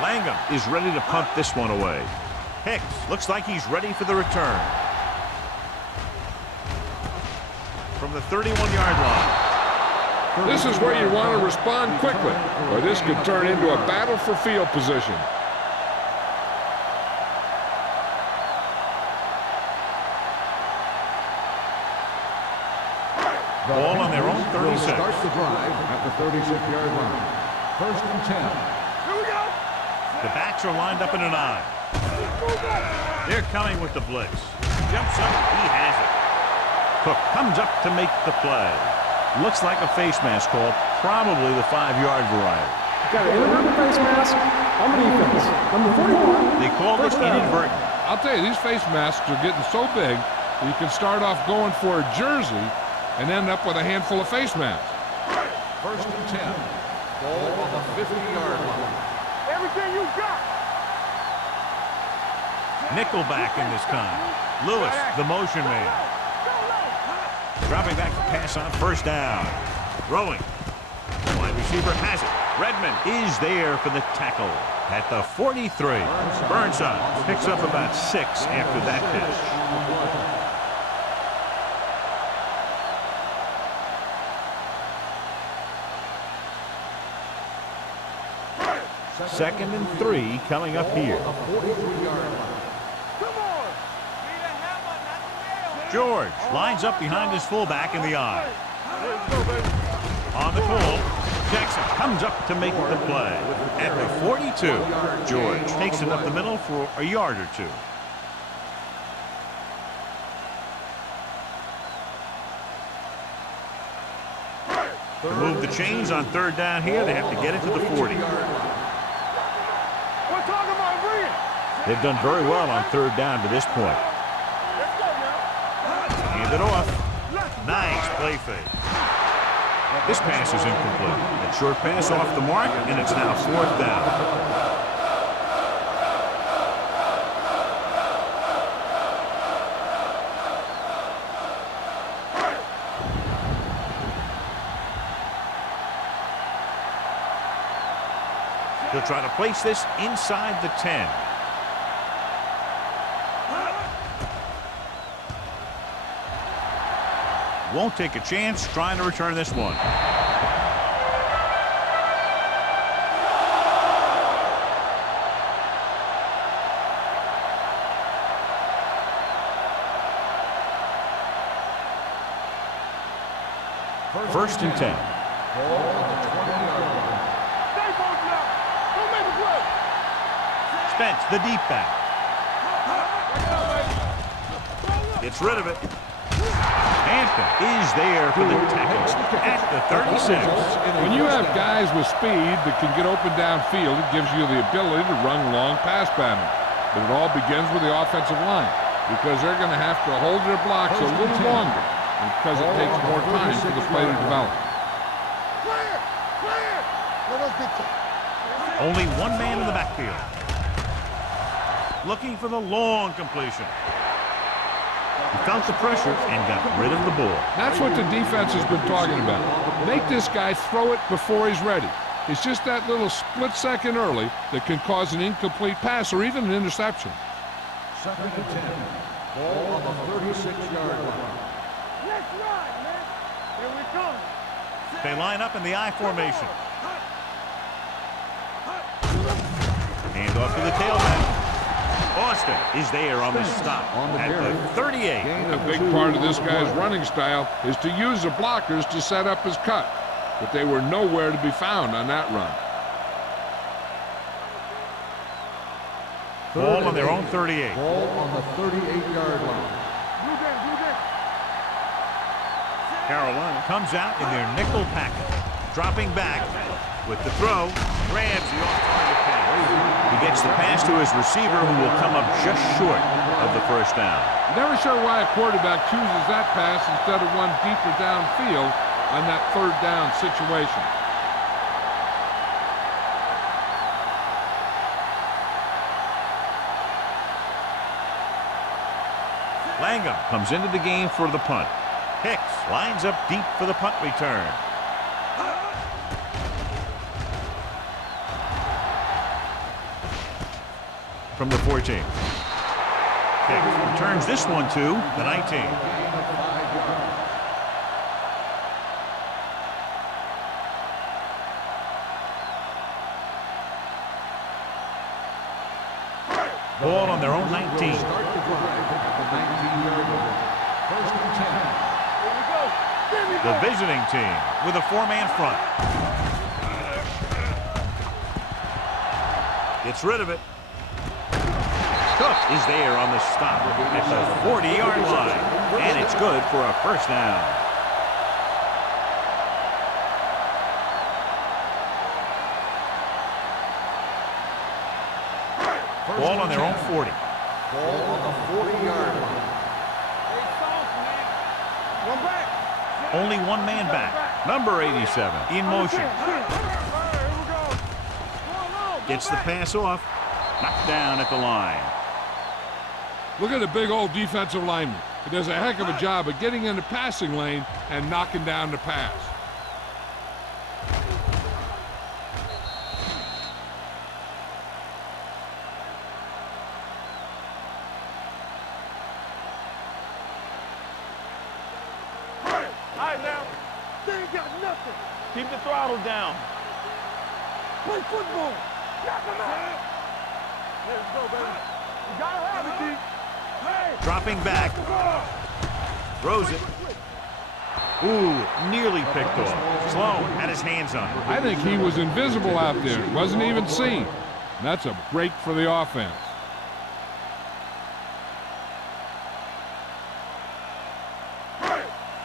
Langham is ready to punt this one away. Hicks looks like he's ready for the return. From the 31-yard line. This is where you want to respond quickly, or this could turn into a battle for field position. Ball on their own 36. Starts the drive at the 36-yard line. First and 10. Here we go. The backs are lined up in an eye. They're coming with the blitz. Jumps up. He has it. Cook comes up to make the play. Looks like a face mask call, probably the 5-yard variety. Got an inadvertent face mask on the defense. Number 41. They called it inadvertent. I'll tell you, these face masks are getting so big that you can start off going for a jersey and end up with a handful of face masks. First and 10. Ball on the 50-yard line. Everything you got. Nickelback in this time. Lewis, the motion man. Dropping back to pass on first down. Throwing. Wide receiver has it. Redmond is there for the tackle at the 43. Burnside picks up about 6 after that catch. Second and 3 coming up here. George lines up behind his fullback in the eye. On the call, Jackson comes up to make the play. At the 42, George takes it up the middle for a yard or 2. To move the chains on third down here, they have to get it to the 40. They've done very well on third down to this point. Hand it off. Nice play fake. This pass is incomplete. That short pass off the mark, and it's now fourth down. He'll try to place this inside the 10. Won't take a chance trying to return this one. First and 10. Spence, the deep back. Gets rid of it. Hampton is there for the tackle at the 36. When you have guys with speed that can get open downfield, it gives you the ability to run long pass patterns. But it all begins with the offensive line, because they're going to have to hold their blocks a little longer, because it takes more time for the play to develop. Only one man in the backfield. Looking for the long completion. He felt the pressure and got rid of the ball. That's what the defense has been talking about. Make this guy throw it before he's ready. It's just that little split second early that can cause an incomplete pass or even an interception. Second and 10. Ball on the 36-yard line. Let's ride, man. Here we come. They line up in the I formation. Hand off to the tailback. Austin is there on the stop at the 38. A big part of this guy's running style is to use the blockers to set up his cut, but they were nowhere to be found on that run. Ball on their own 38. Ball on the 38-yard line. Carolina comes out in their nickel package. Dropping back with the throw, grabs the off-target pass. He gets the pass to his receiver, who will come up just short of the first down. Never sure why a quarterback chooses that pass instead of one deeper downfield on that third down situation. Langham comes into the game for the punt. Hicks lines up deep for the punt return. From the 14. Hicks returns this one to the 19. Ball on their own 19. The visiting team with a four-man front. Gets rid of it. Cook is there on the stop at the 40-yard line, and it's good for a first down. Ball on their own 40. Ball on the 40-yard line. Only one man back. Number 87 in motion. Gets the pass off. Knocked down at the line. Look at the big old defensive lineman. He does a heck of a job of getting in the passing lane and knocking down the pass. Keep the throttle down. Play football. Knock him out. Let's go, baby. You gotta have it, D. Hey. Dropping back. Throws it. Ooh, nearly picked off. Sloan had his hands on it. I think he was invisible out there. Wasn't even seen. And that's a break for the offense.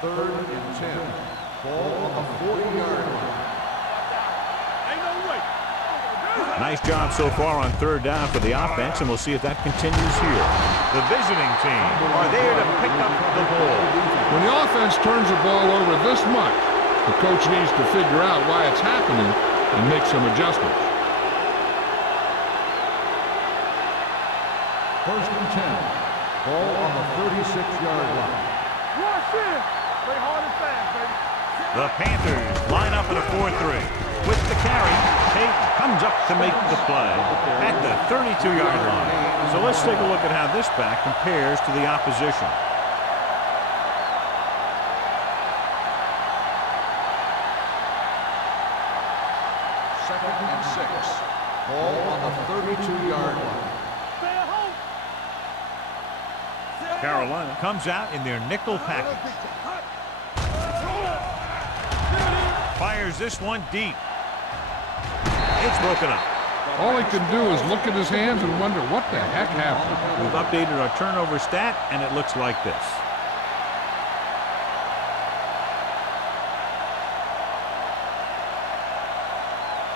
Third and 10. Ball on the 40-yard line. Ain't no way. Nice job so far on third down for the offense, and we'll see if that continues here. The visiting team are there to pick up the ball. When the offense turns the ball over this much, the coach needs to figure out why it's happening and make some adjustments. First and 10. Ball on the 36-yard line. Rush in. Play hard and fast, baby. The Panthers line up in a 4-3. With the carry, Peyton comes up to make the play at the 32-yard line. So let's take a look at how this back compares to the opposition. Second and 6. Ball on the 32-yard line. Stay at home. Carolina comes out in their nickel package. Fires this one deep. It's broken up. All he can do is look at his hands and wonder what the heck happened. We've updated our turnover stat, and it looks like this.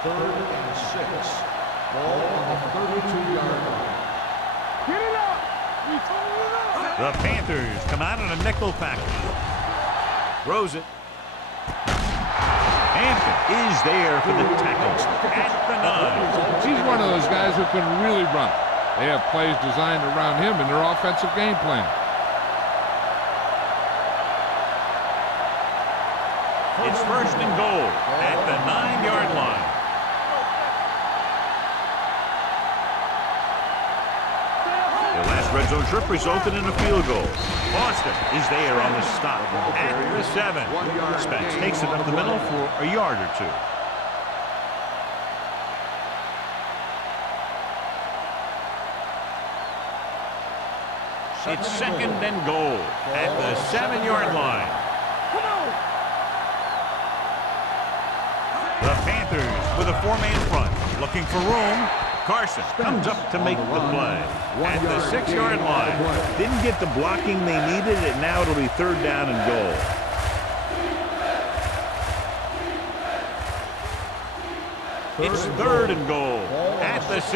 Third and 6. Ball on the 32-yard line. Get it up. We told it up. The Panthers come out in a nickel package. Throws it. Hampton is there for the tackles at the 9. He's one of those guys who can really run. They have plays designed around him in their offensive game plan. It's first and goal at the 9-yard line. The last red zone trip resulted in a field goal. Boston is there on the stop at the 7. Spence takes it up the middle for a yard or two. It's second and goal at the 7-yard line. Come on. The Panthers with a 4-man front, looking for room. Carson comes up to make the play at the 6-yard line. Didn't get the blocking they needed, and now it'll be third down and goal. It's third and goal at the 6.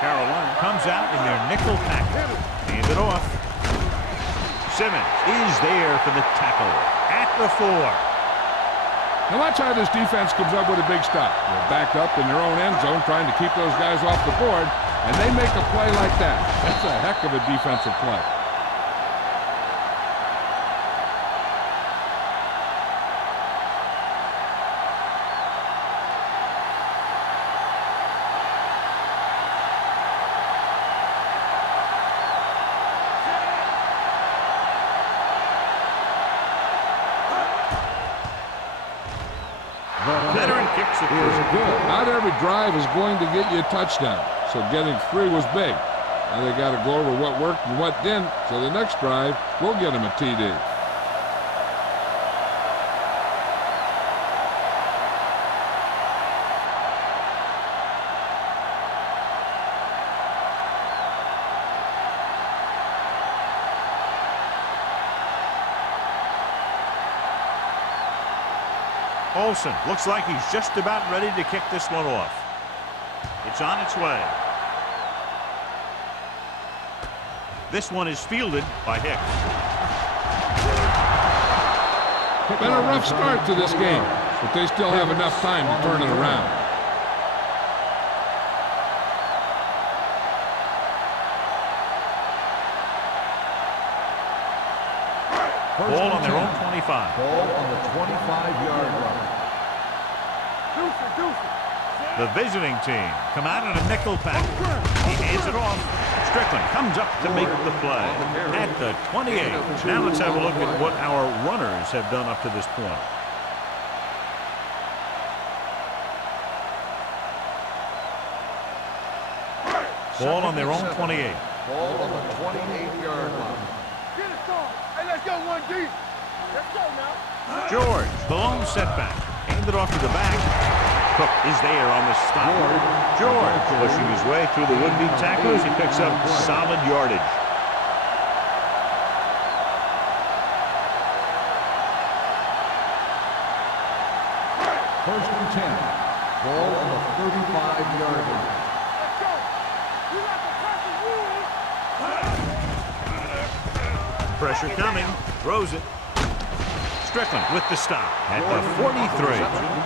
Carolina comes out in their nickel package. Hand it off. Simmons is there for the tackle at the 4. Now watch how this defense comes up with a big stop. They're backed up in their own end zone trying to keep those guys off the board, and they make a play like that. That's a heck of a defensive play. Veteran kicks it through. Not every drive is going to get you a touchdown, so getting 3 was big. Now they got to go over what worked and what didn't, so the next drive will get them a TD. Olsen looks like he's just about ready to kick this one off. It's on its way. This one is fielded by Hicks. Been a rough start to this game, but they still have enough time to turn it around. Ball on their own 25. Ball on the 25-yard line. The visiting team come out in a nickel package. He hands it off. Strickland comes up to make the play at the 28. Now let's have a look at what our runners have done up to this point. Ball on their own 28. Ball on the 28-yard line. Get it started. Hey, let's go 1 deep. Let's go now. George, the lone setback. Handed off to the back. Cook is there on the stop. George pushing his way through the would-be tacklers. He picks up solid yardage. First and 10. Ball on the 35-yard line. Let's go. We got the pressure rule. Pressure coming. Throws it. Strickland with the stop at the 43.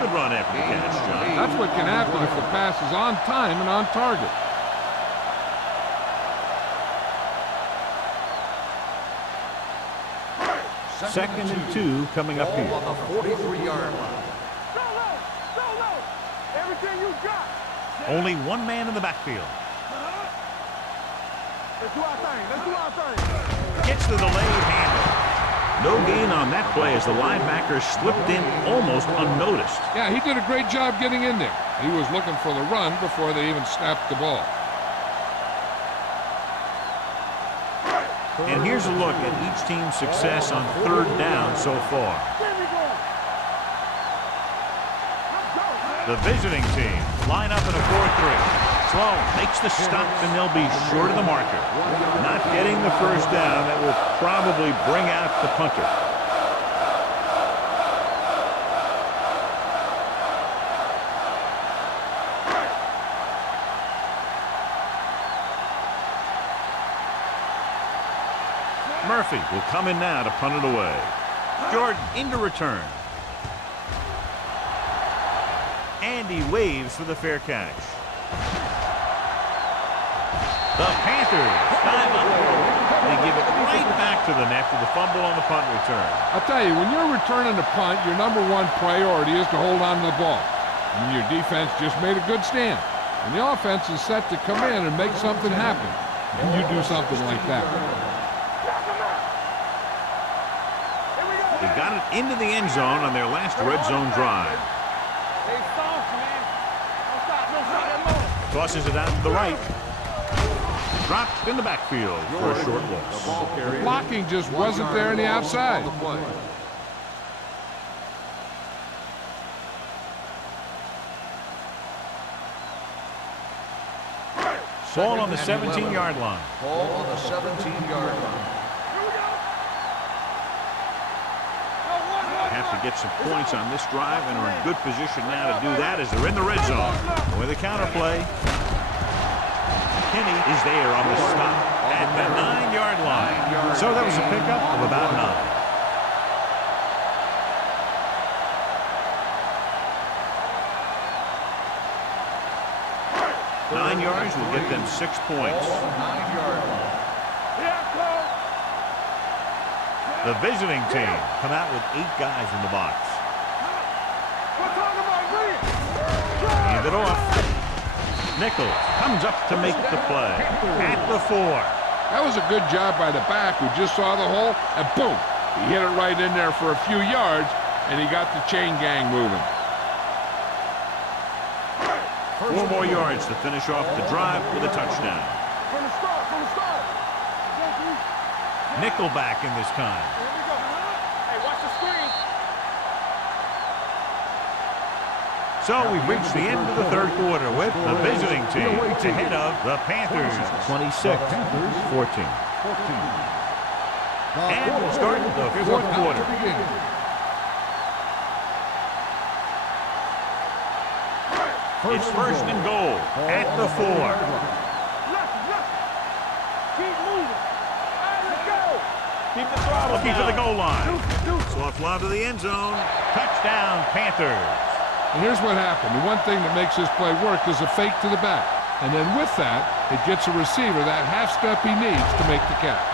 Good run after the catch, John. That's what can happen if the pass is on time and on target. Second and 2 coming up here. Ball on the 43-yard line. Go low. Go low. Everything you got. Only one man in the backfield. Let's do our thing. Let's do our thing. Gets the delayed handle. No gain on that play as the linebacker slipped in almost unnoticed. Yeah, he did a great job getting in there. He was looking for the run before they even snapped the ball. And here's a look at each team's success on third down so far. There we go. The visiting team line up in a 4-3. Sloan makes the stop, and they'll be short of the marker. Not getting the first down. That will probably bring out the punter. Murphy will come in now to punt it away. Jordan into return. And he waves for the fair catch. The Panthers dive under. They give it right back to them after the fumble on the punt return. I'll tell you, when you're returning a punt, your number one priority is to hold on to the ball. And your defense just made a good stand. And the offense is set to come in and make something happen. And you do something like that. They got it into the end zone on their last red zone drive. Hey, soft, man. Don't stop. Don't stop that low. Tosses it out to the right. Dropped in the backfield for a short loss. Blocking just wasn't there on the outside. Ball on the 17-yard line. Ball on the 17-yard line. They have to get some points on this drive and are in good position now to do that as they're in the red zone. With a counterplay. Kinney is there on the stop at the 9-yard line. So that was a pickup of about 9. 9 yards will get them 6 points. The visiting team come out with 8 guys in the box. Hand it off. Nichols comes up to make the play at the 4. That was a good job by the back who just saw the hole, and boom, he hit it right in there for a few yards, and he got the chain gang moving. 4 more yards to finish off the drive with a touchdown. From the start. Nickelback in this time. Here we go. Hey, watch the screen. So we've reached the end of the third quarter with the visiting team ahead of the Panthers 26-14. And we'll start the fourth quarter. It's first and goal at the 4. Keep moving. All right, let's go. Keep the throttle looking for the goal line. Soft lob to the end zone. Touchdown, Panthers. And here's what happened. The one thing that makes this play work is a fake to the back. And then with that, it gets a receiver that half step he needs to make the catch.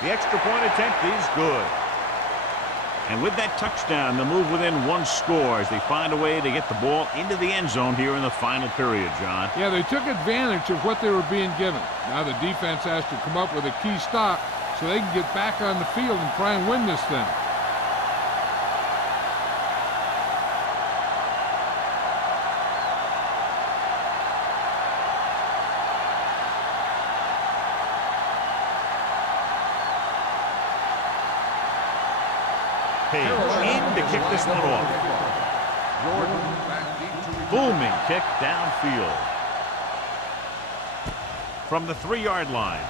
The extra point attempt is good. And with that touchdown, they'll move within one score as they find a way to get the ball into the end zone here in the final period, John. Yeah, they took advantage of what they were being given. Now the defense has to come up with a key stop so they can get back on the field and try and win this thing. Page in to kick this one off. Booming kick downfield. From the 3-yard line.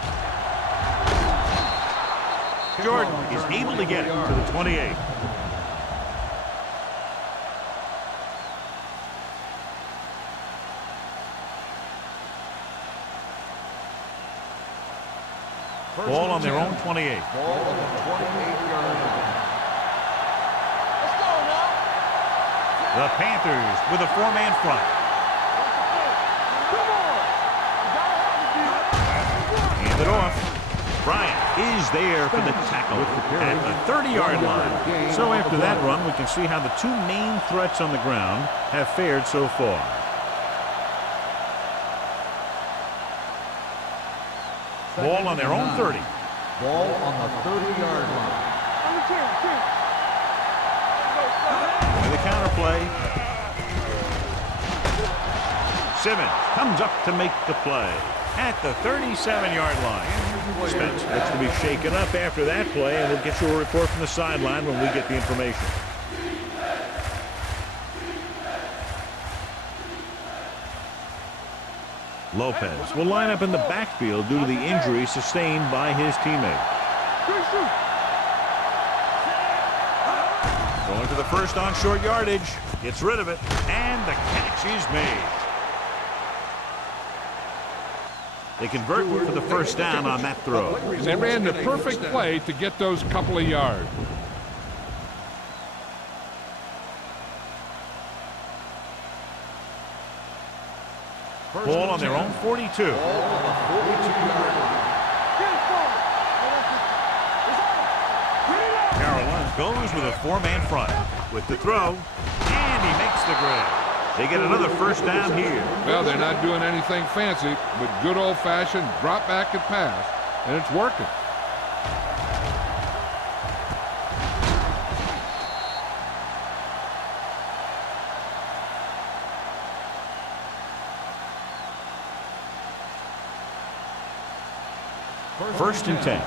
Jordan is able to get it to the 28. Ball on their own 28. Ball on the 28-yard line. The Panthers with a 4-man front. Hand it off. Bryant is there for the tackle at the 30-yard line. So after that run, we can see how the two main threats on the ground have fared so far. Ball on their own 30. Ball on the 30-yard line. With a counter play. Simmons comes up to make the play at the 37-yard line. Spence looks to be shaken up after that play, and we'll get you a report from the sideline when we get the information. Lopez will line up in the backfield due to the injury sustained by his teammate. Going to the first on short yardage. Gets rid of it, and the catch is made. They convert for the first down on that throw. And they ran the perfect play to get those couple of yards. Ball on their own 42. Ball on the 42-yard line. Carolina goes with a 4-man front with the throw, and he makes the grab. They get another first down here. Well, they're not doing anything fancy, but good old-fashioned drop back and pass, and it's working. First and 10.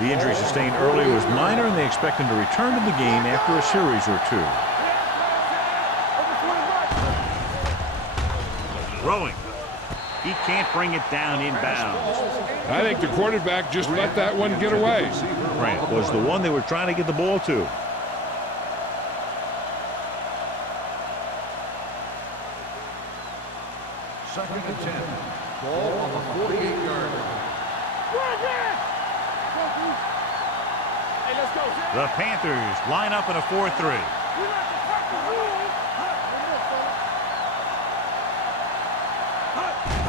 The injury sustained earlier was minor, and they expect him to return to the game after a series or two. Throwing. He can't bring it down inbounds. I think the quarterback just let that one get away. Grant was the one they were trying to get the ball to. Second and 10. Ball on the 48-yard line. The Panthers line up in a 4-3.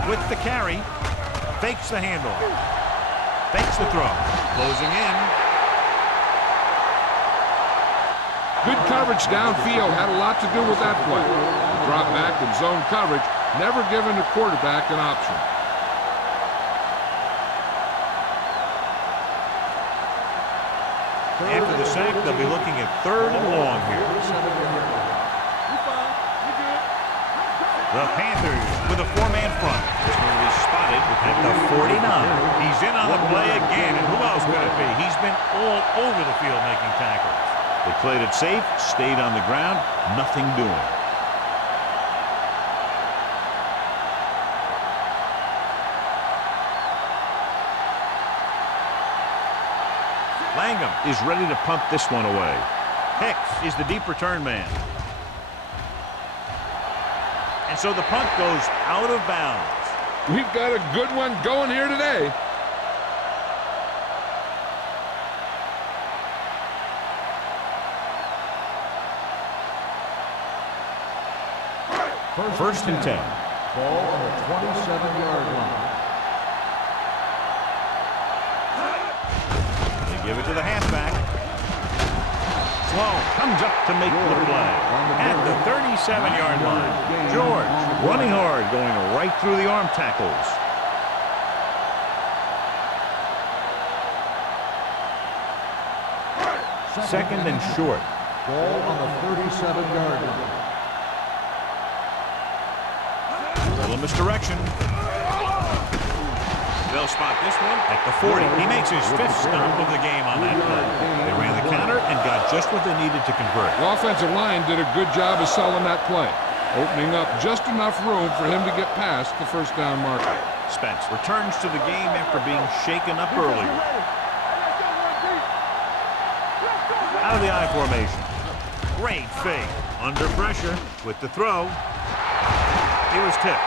With the carry, fakes the handoff, fakes the throw, closing in. Good coverage downfield had a lot to do with that play. The drop back and zone coverage, never giving the quarterback an option. After the sack, they'll be looking at 3rd and long here. The Panthers with a 4-man front. This one is spotted at the 49. He's in on the play again, and who else could it be? He's been all over the field making tackles. They played it safe, stayed on the ground, nothing doing. Langham is ready to punt this one away. Hicks is the deep return man. And so the punt goes out of bounds. We've got a good one going here today. First and 10. Ball on the 27-yard line. They give it to the halfback. Sloan comes up to make the play at the 37-yard line. George running hard, going right through the arm tackles. Second and short. Ball on the 37-yard line. Little misdirection. They'll spot this one at the 40. He makes his 5th stop of the game on that play. They ran the counter and got just what they needed to convert. The offensive line did a good job of selling that play, opening up just enough room for him to get past the first down marker. Spence returns to the game after being shaken up earlier. Out of the I formation. Great fake. Under pressure with the throw. He was tipped.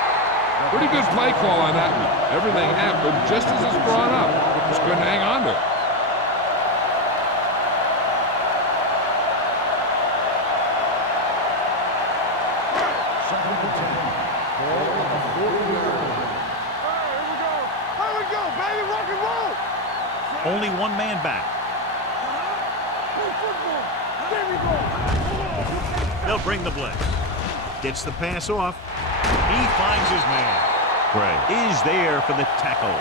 Pretty good play call on that one. Everything happened just as it's brought up. Just couldn't hang on to it. Second and 10. Ball on the 40-yard line. Here we go. Here we go, baby. Rock and roll. Only one man back. Play football. There we go. They'll bring the blitz. Gets the pass off. He finds his man. Gray is there for the tackle.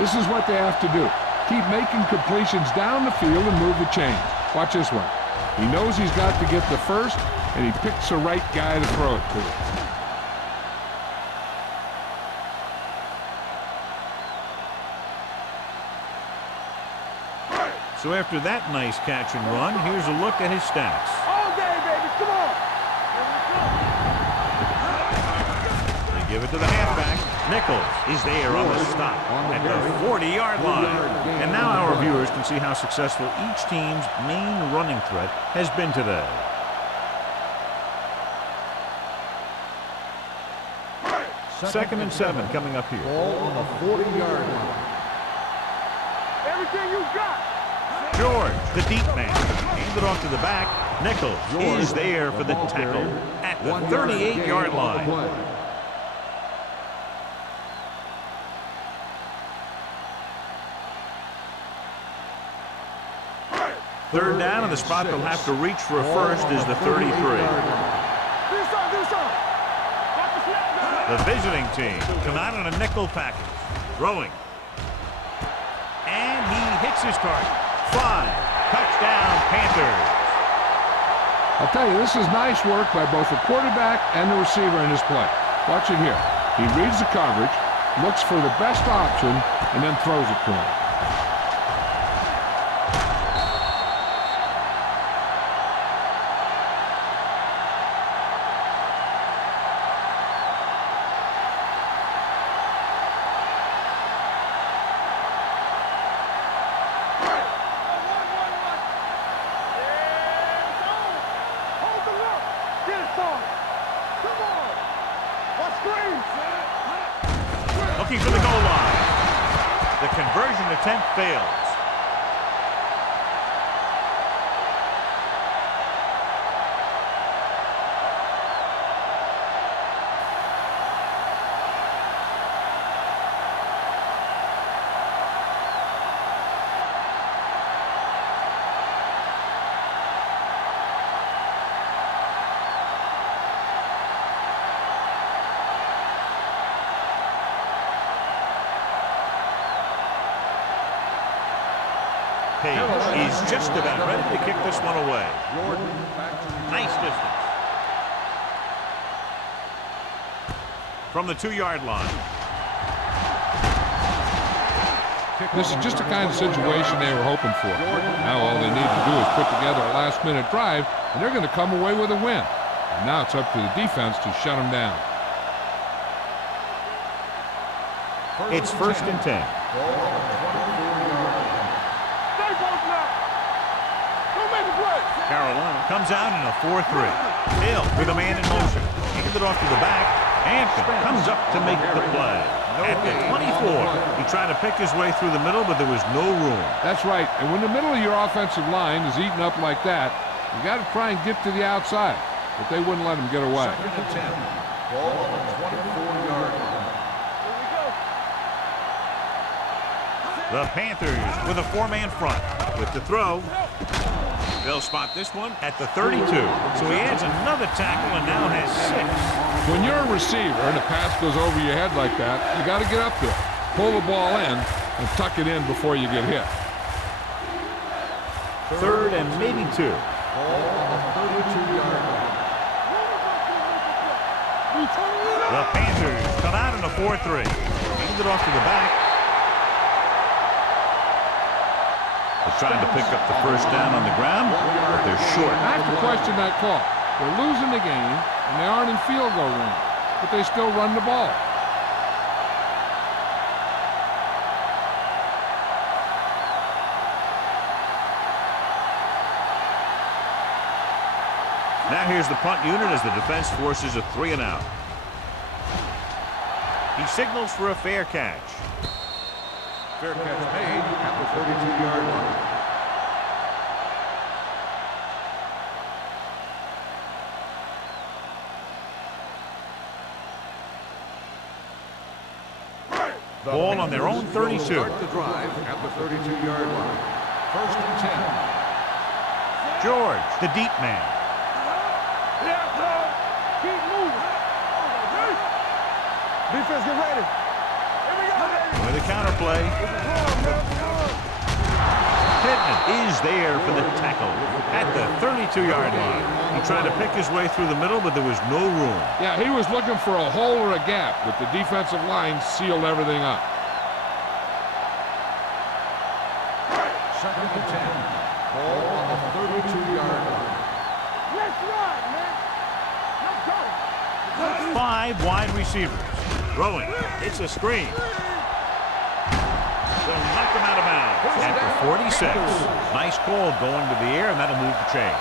This is what they have to do. Keep making completions down the field and move the chains. Watch this one. He knows he's got to get the first, and he picks the right guy to throw it to. So after that nice catch and run, here's a look at his stats. All day, baby. Come on. They give it to the halfback. Nichols is there on the stop at the 40-yard line. And now our viewers can see how successful each team's main running threat has been today. Second and 7 coming up here. Ball on the 40-yard line. Everything you got. George, the deep man, handed off to the back. Nichols is there for the tackle at the 38-yard line. Third down, and the spot they'll have to reach for a first is the 33. The visiting team come out on a nickel package. Throwing. And he hits his target. 5. Touchdown, Panthers. I'll tell you, this is nice work by both the quarterback and the receiver in this play. Watch it here. He reads the coverage, looks for the best option, and then throws it to him. Looking for the goal line. The conversion attempt fails. Page is just about ready to kick this one away. Nice distance. From the 2-yard line. This is just the kind of situation they were hoping for. Now all they need to do is put together a last-minute drive, and they're going to come away with a win. And now it's up to the defense to shut them down. It's first and 10. Carolina comes out in a 4-3. Hill with a man in motion. Handed off to the back. Hampton comes up to make the play. At the 24, he tried to pick his way through the middle, but there was no room. That's right. And when the middle of your offensive line is eaten up like that, you got to try and get to the outside. But they wouldn't let him get away. Second and 10. Ball on the 24-yard line. The Panthers with a 4-man front. With the throw. They'll spot this one at the 32. So he adds another tackle and now has 6. When you're a receiver and a pass goes over your head like that, you got to get up there, pull the ball in, and tuck it in before you get hit. 3rd and maybe 2. Ball on the 32-yard line. The Panthers come out in a 4-3. Hand it off to the back. They're trying to pick up the first down on the ground, but they're short. I have to question that call. They're losing the game, and they aren't in field goal range, but they still run the ball. Now here's the punt unit as the defense forces a 3 and out. He signals for a fair catch. Fair catch made at the 32-yard line. Ball on their own 32. Start the drive at the 32-yard line. 1st and 10. George, the deep man. Keep moving. Defense, get ready. Here we go. With a counterplay. Pittman is there for the tackle at the 32-yard line. He tried to pick his way through the middle, but there was no room. Yeah, he was looking for a hole or a gap, but the defensive line sealed everything up. 2nd and 10. Ball on the 32-yard line. Let's run, man. Let's go. 5 wide receivers. Throwing. It's a screen. They'll knock him out of bounds at the 46. Nice call going to the air, and that'll move the chain.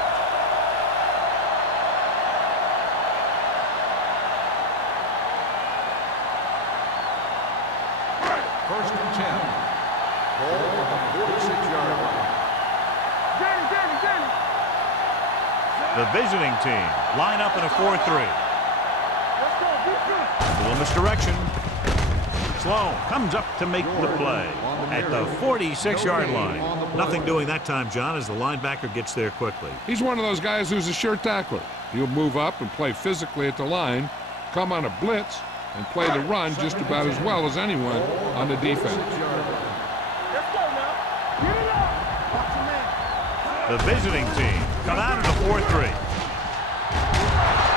First and 10. Ball on the 46-yard line. Danny. The visiting team line up in a 4-3. Let's go. Defense. Little misdirection. Sloan comes up to make the play at the 46-yard line. Nothing doing that time, John, as the linebacker gets there quickly. He's one of those guys who's a sure tackler. He'll move up and play physically at the line, come on a blitz, and play the run just about as well as anyone on the defense. Let's go now. Get it up. Watch your man. The visiting team come out in a 4-3.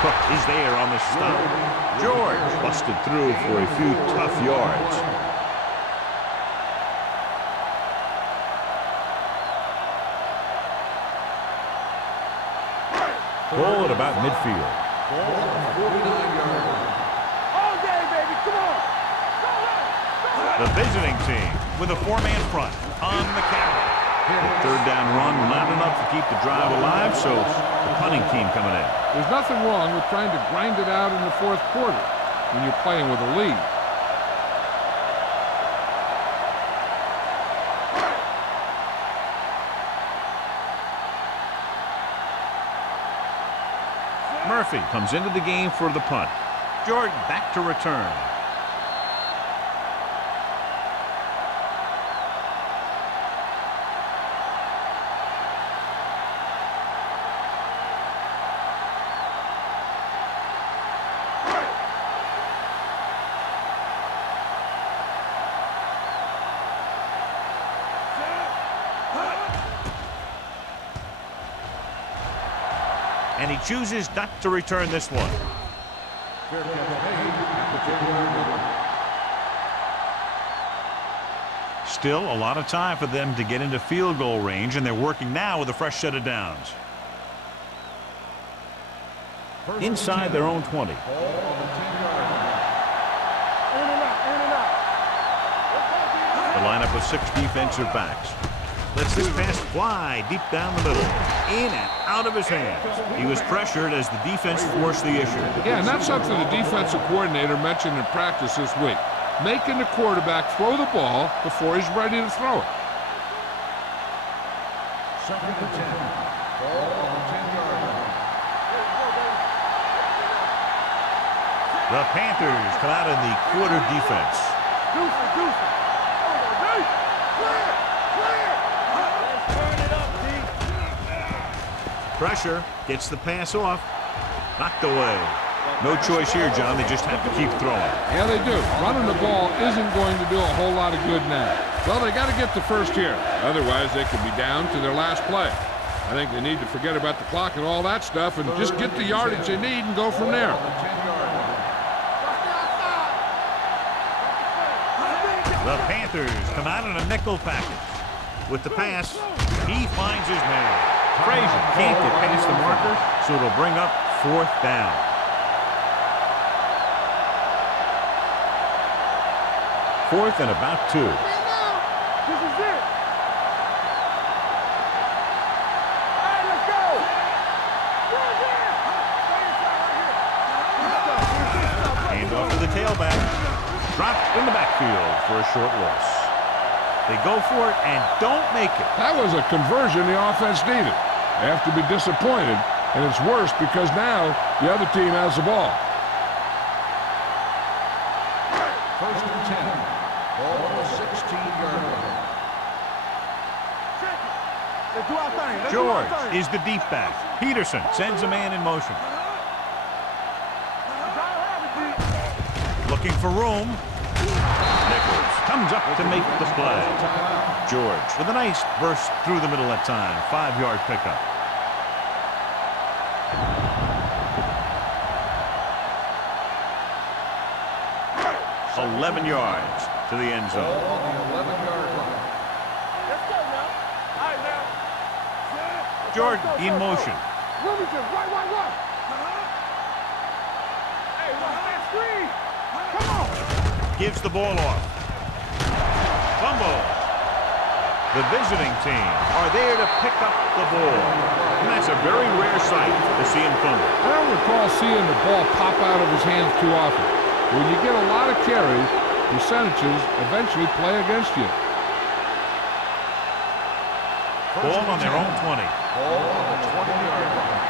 Cook is there on the stop. George busted through for a few tough yards. Ball at about midfield. Ball on the 49-yard line. All day, baby. Come on. Go. The visiting team with a 4-man front on the carry. The 3rd down run not enough to keep the drive alive, so the punting team coming in. There's nothing wrong with trying to grind it out in the 4th quarter when you're playing with a lead. Murphy comes into the game for the punt. Jordan back to return. And he chooses not to return this one. Fair catch made at the 10-yard line. Still a lot of time for them to get into field goal range, and they're working now with a fresh set of downs. Inside their own 20. Ball on the 10-yard line. In and out. The lineup of 6 defensive backs. Lets this pass fly deep down the middle. In and out of his hands. He was pressured as the defense forced the issue. Yeah, and that's something the defensive coordinator mentioned in practice this week. Making the quarterback throw the ball before he's ready to throw it. 2nd and 10. Ball on the 10-yard line. The Panthers come out in the quarter defense. Deuce. Clear. Let's turn it up, D. Pressure, gets the pass off. Knocked away. No choice here, John. They just have to keep throwing. Yeah, they do. Running the ball isn't going to do a whole lot of good now. Well, they got to get the first here. Otherwise, they could be down to their last play. I think they need to forget about the clock and all that stuff and just get the yardage they need and go from there. The Panthers come out in a nickel package. With the pass, he finds his man. Frazier can't get past the marker, so it'll bring up 4th down. Fourth and about 2. This is it. Hey, let's go. Hand off to the tailback. Dropped in the backfield for a short loss. They go for it and don't make it. That was a conversion the offense needed. They have to be disappointed, and it's worse because now the other team has the ball. First and 10. Ball on the 16-yard line. Let's do our thing. Let's do our George thing. is the deep back. Peterson sends a man in motion. Looking for room. Nichols comes up to make the play. George with a nice burst through the middle that time. 5-yard pickup. Second 11 yards to the end zone. Ball on the 11-yard line. Let's go now. All right, now. Jordan in motion. Wilmington, right. Hey, watch that screen. Come on. Gives the ball off. Fumble. The visiting team are there to pick up the ball. And that's a very rare sight to see him fumble. I don't recall seeing the ball pop out of his hands too often. When you get a lot of carries, percentages eventually play against you. Ball on their own 20. Ball on the 20-yard line.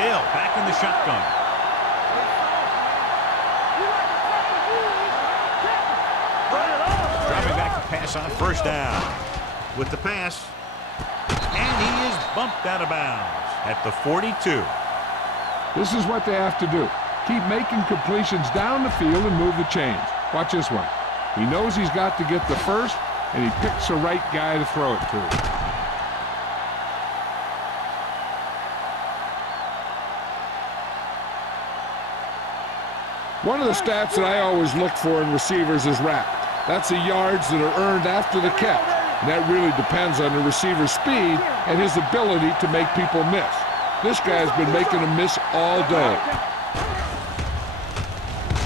Hill back in the shotgun. Dropping back to pass on 1st down. With the pass. And he is bumped out of bounds at the 42. This is what they have to do. Keep making completions down the field and move the chains. Watch this one. He knows he's got to get the first, and he picks the right guy to throw it to. One of the stats that I always look for in receivers is RAP. That's the yards that are earned after the catch. And that really depends on the receiver's speed and his ability to make people miss. This guy's been making them miss all day.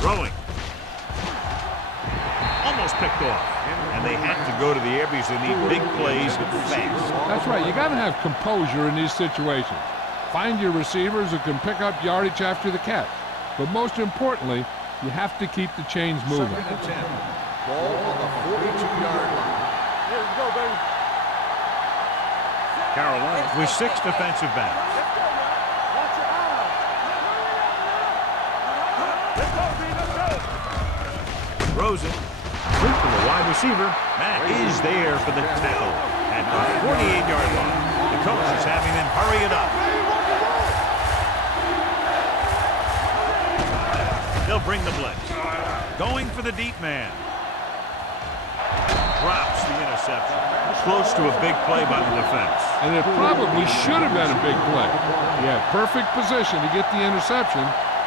Throwing. Almost picked off. And they have to go to the air because they need big plays fast. That's right. You got to have composure in these situations. Find your receivers who can pick up yardage after the catch. But most importantly, you have to keep the chains moving. 2nd and 10. Ball on the 42-yard line. Here we go, baby. Carolina with 6 defensive backs. Let's go now. Watch your eyes. Let's go, B. Let's go. Throws it. Quick to the wide receiver. Matt is there for the tackle at the 48-yard line. The coach is having them hurry it up. They'll bring the blitz. Going for the deep man. Drops the interception. Close to a big play by the defense. And it probably should have been a big play. He had perfect position to get the interception.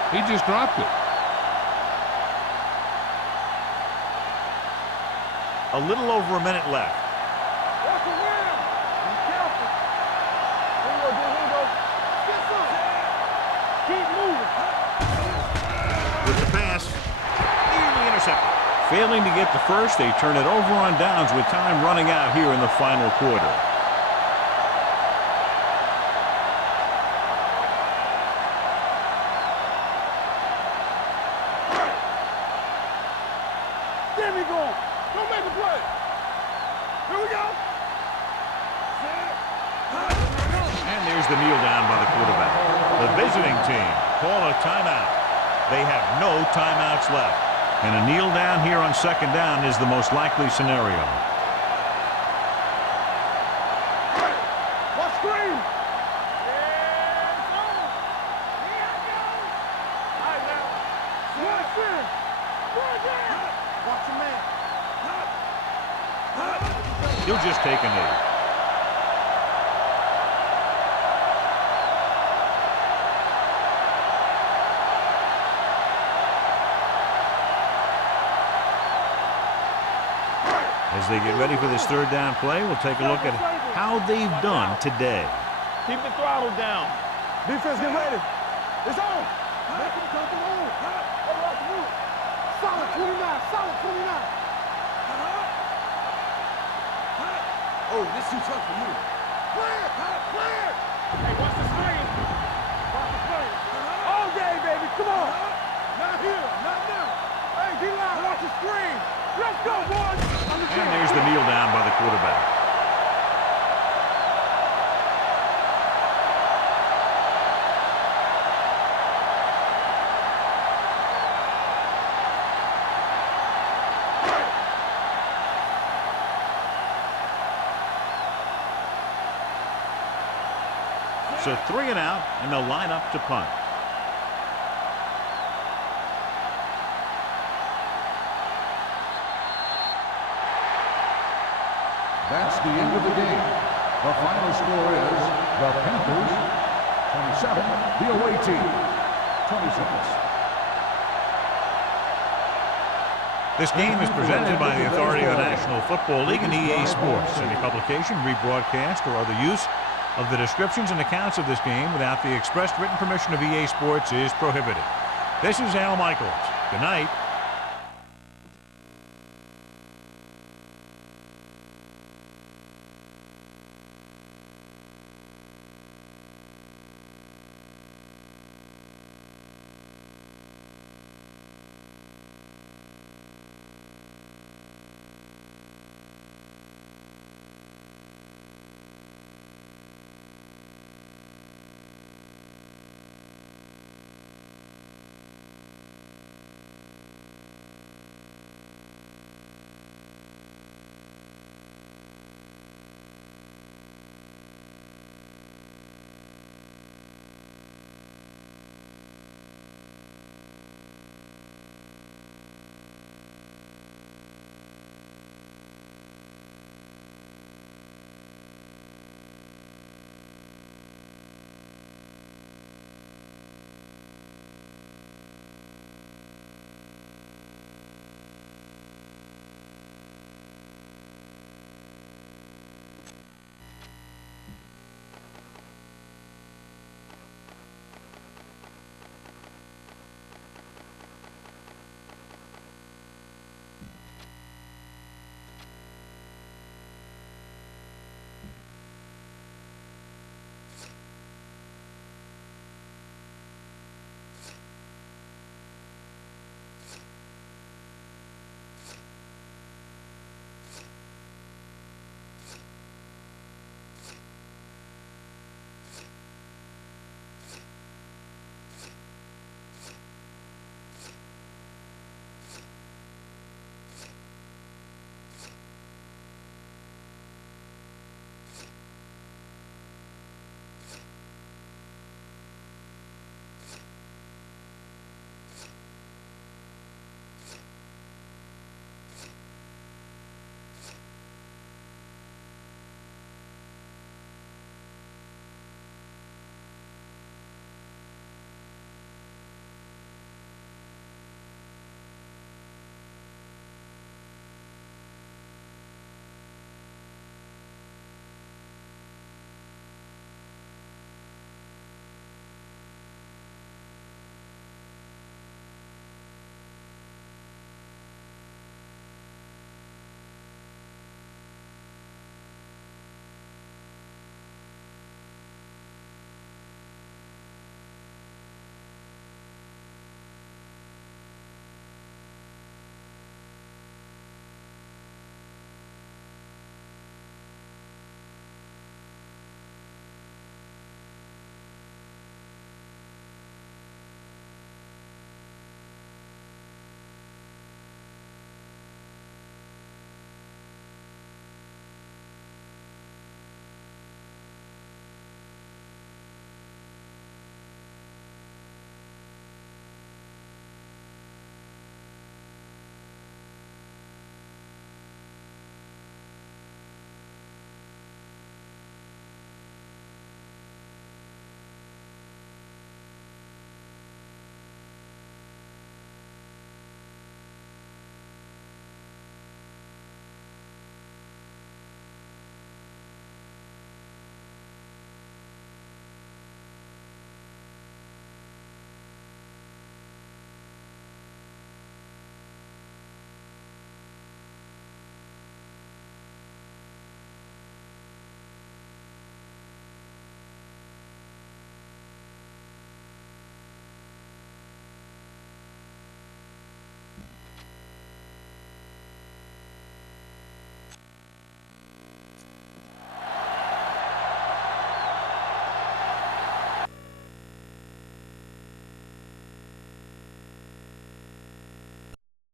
He just dropped it. A little over a minute left. Watch the rim. Be careful. Here we go, dude. Here we go. Get some. Keep moving. With the pass, nearly intercepted. Failing to get the first, they turn it over on downs with time running out here in the final quarter. There we go. Don't make a play. Here we go. And there's the kneel down by the quarterback. The visiting team call a timeout. They have no timeouts left. And a kneel down here on 2nd down is the most likely scenario. He'll just take a knee. As they get ready for this third down play, we'll take a look at how they've done today. Keep the throttle down. Defense, get ready. It's on. Make him come on. Solid 29. Solid 29. Oh, this too tough for you. Clear. Clear. Hey, watch the screen. Watch the screen. All day, baby. Come on. Not here. Not now. Hey, D-line, watch the screen. Let's go, boys. And there's the kneel down by the quarterback. So 3 and out, and they'll line up to punt. That's the end of the game. The final score is the Panthers 27, the away team 26. This game is presented by the authority of the National Football League and EA Sports. Any publication, rebroadcast, or other use of the descriptions and accounts of this game without the expressed written permission of EA Sports is prohibited. This is Al Michaels. Good night.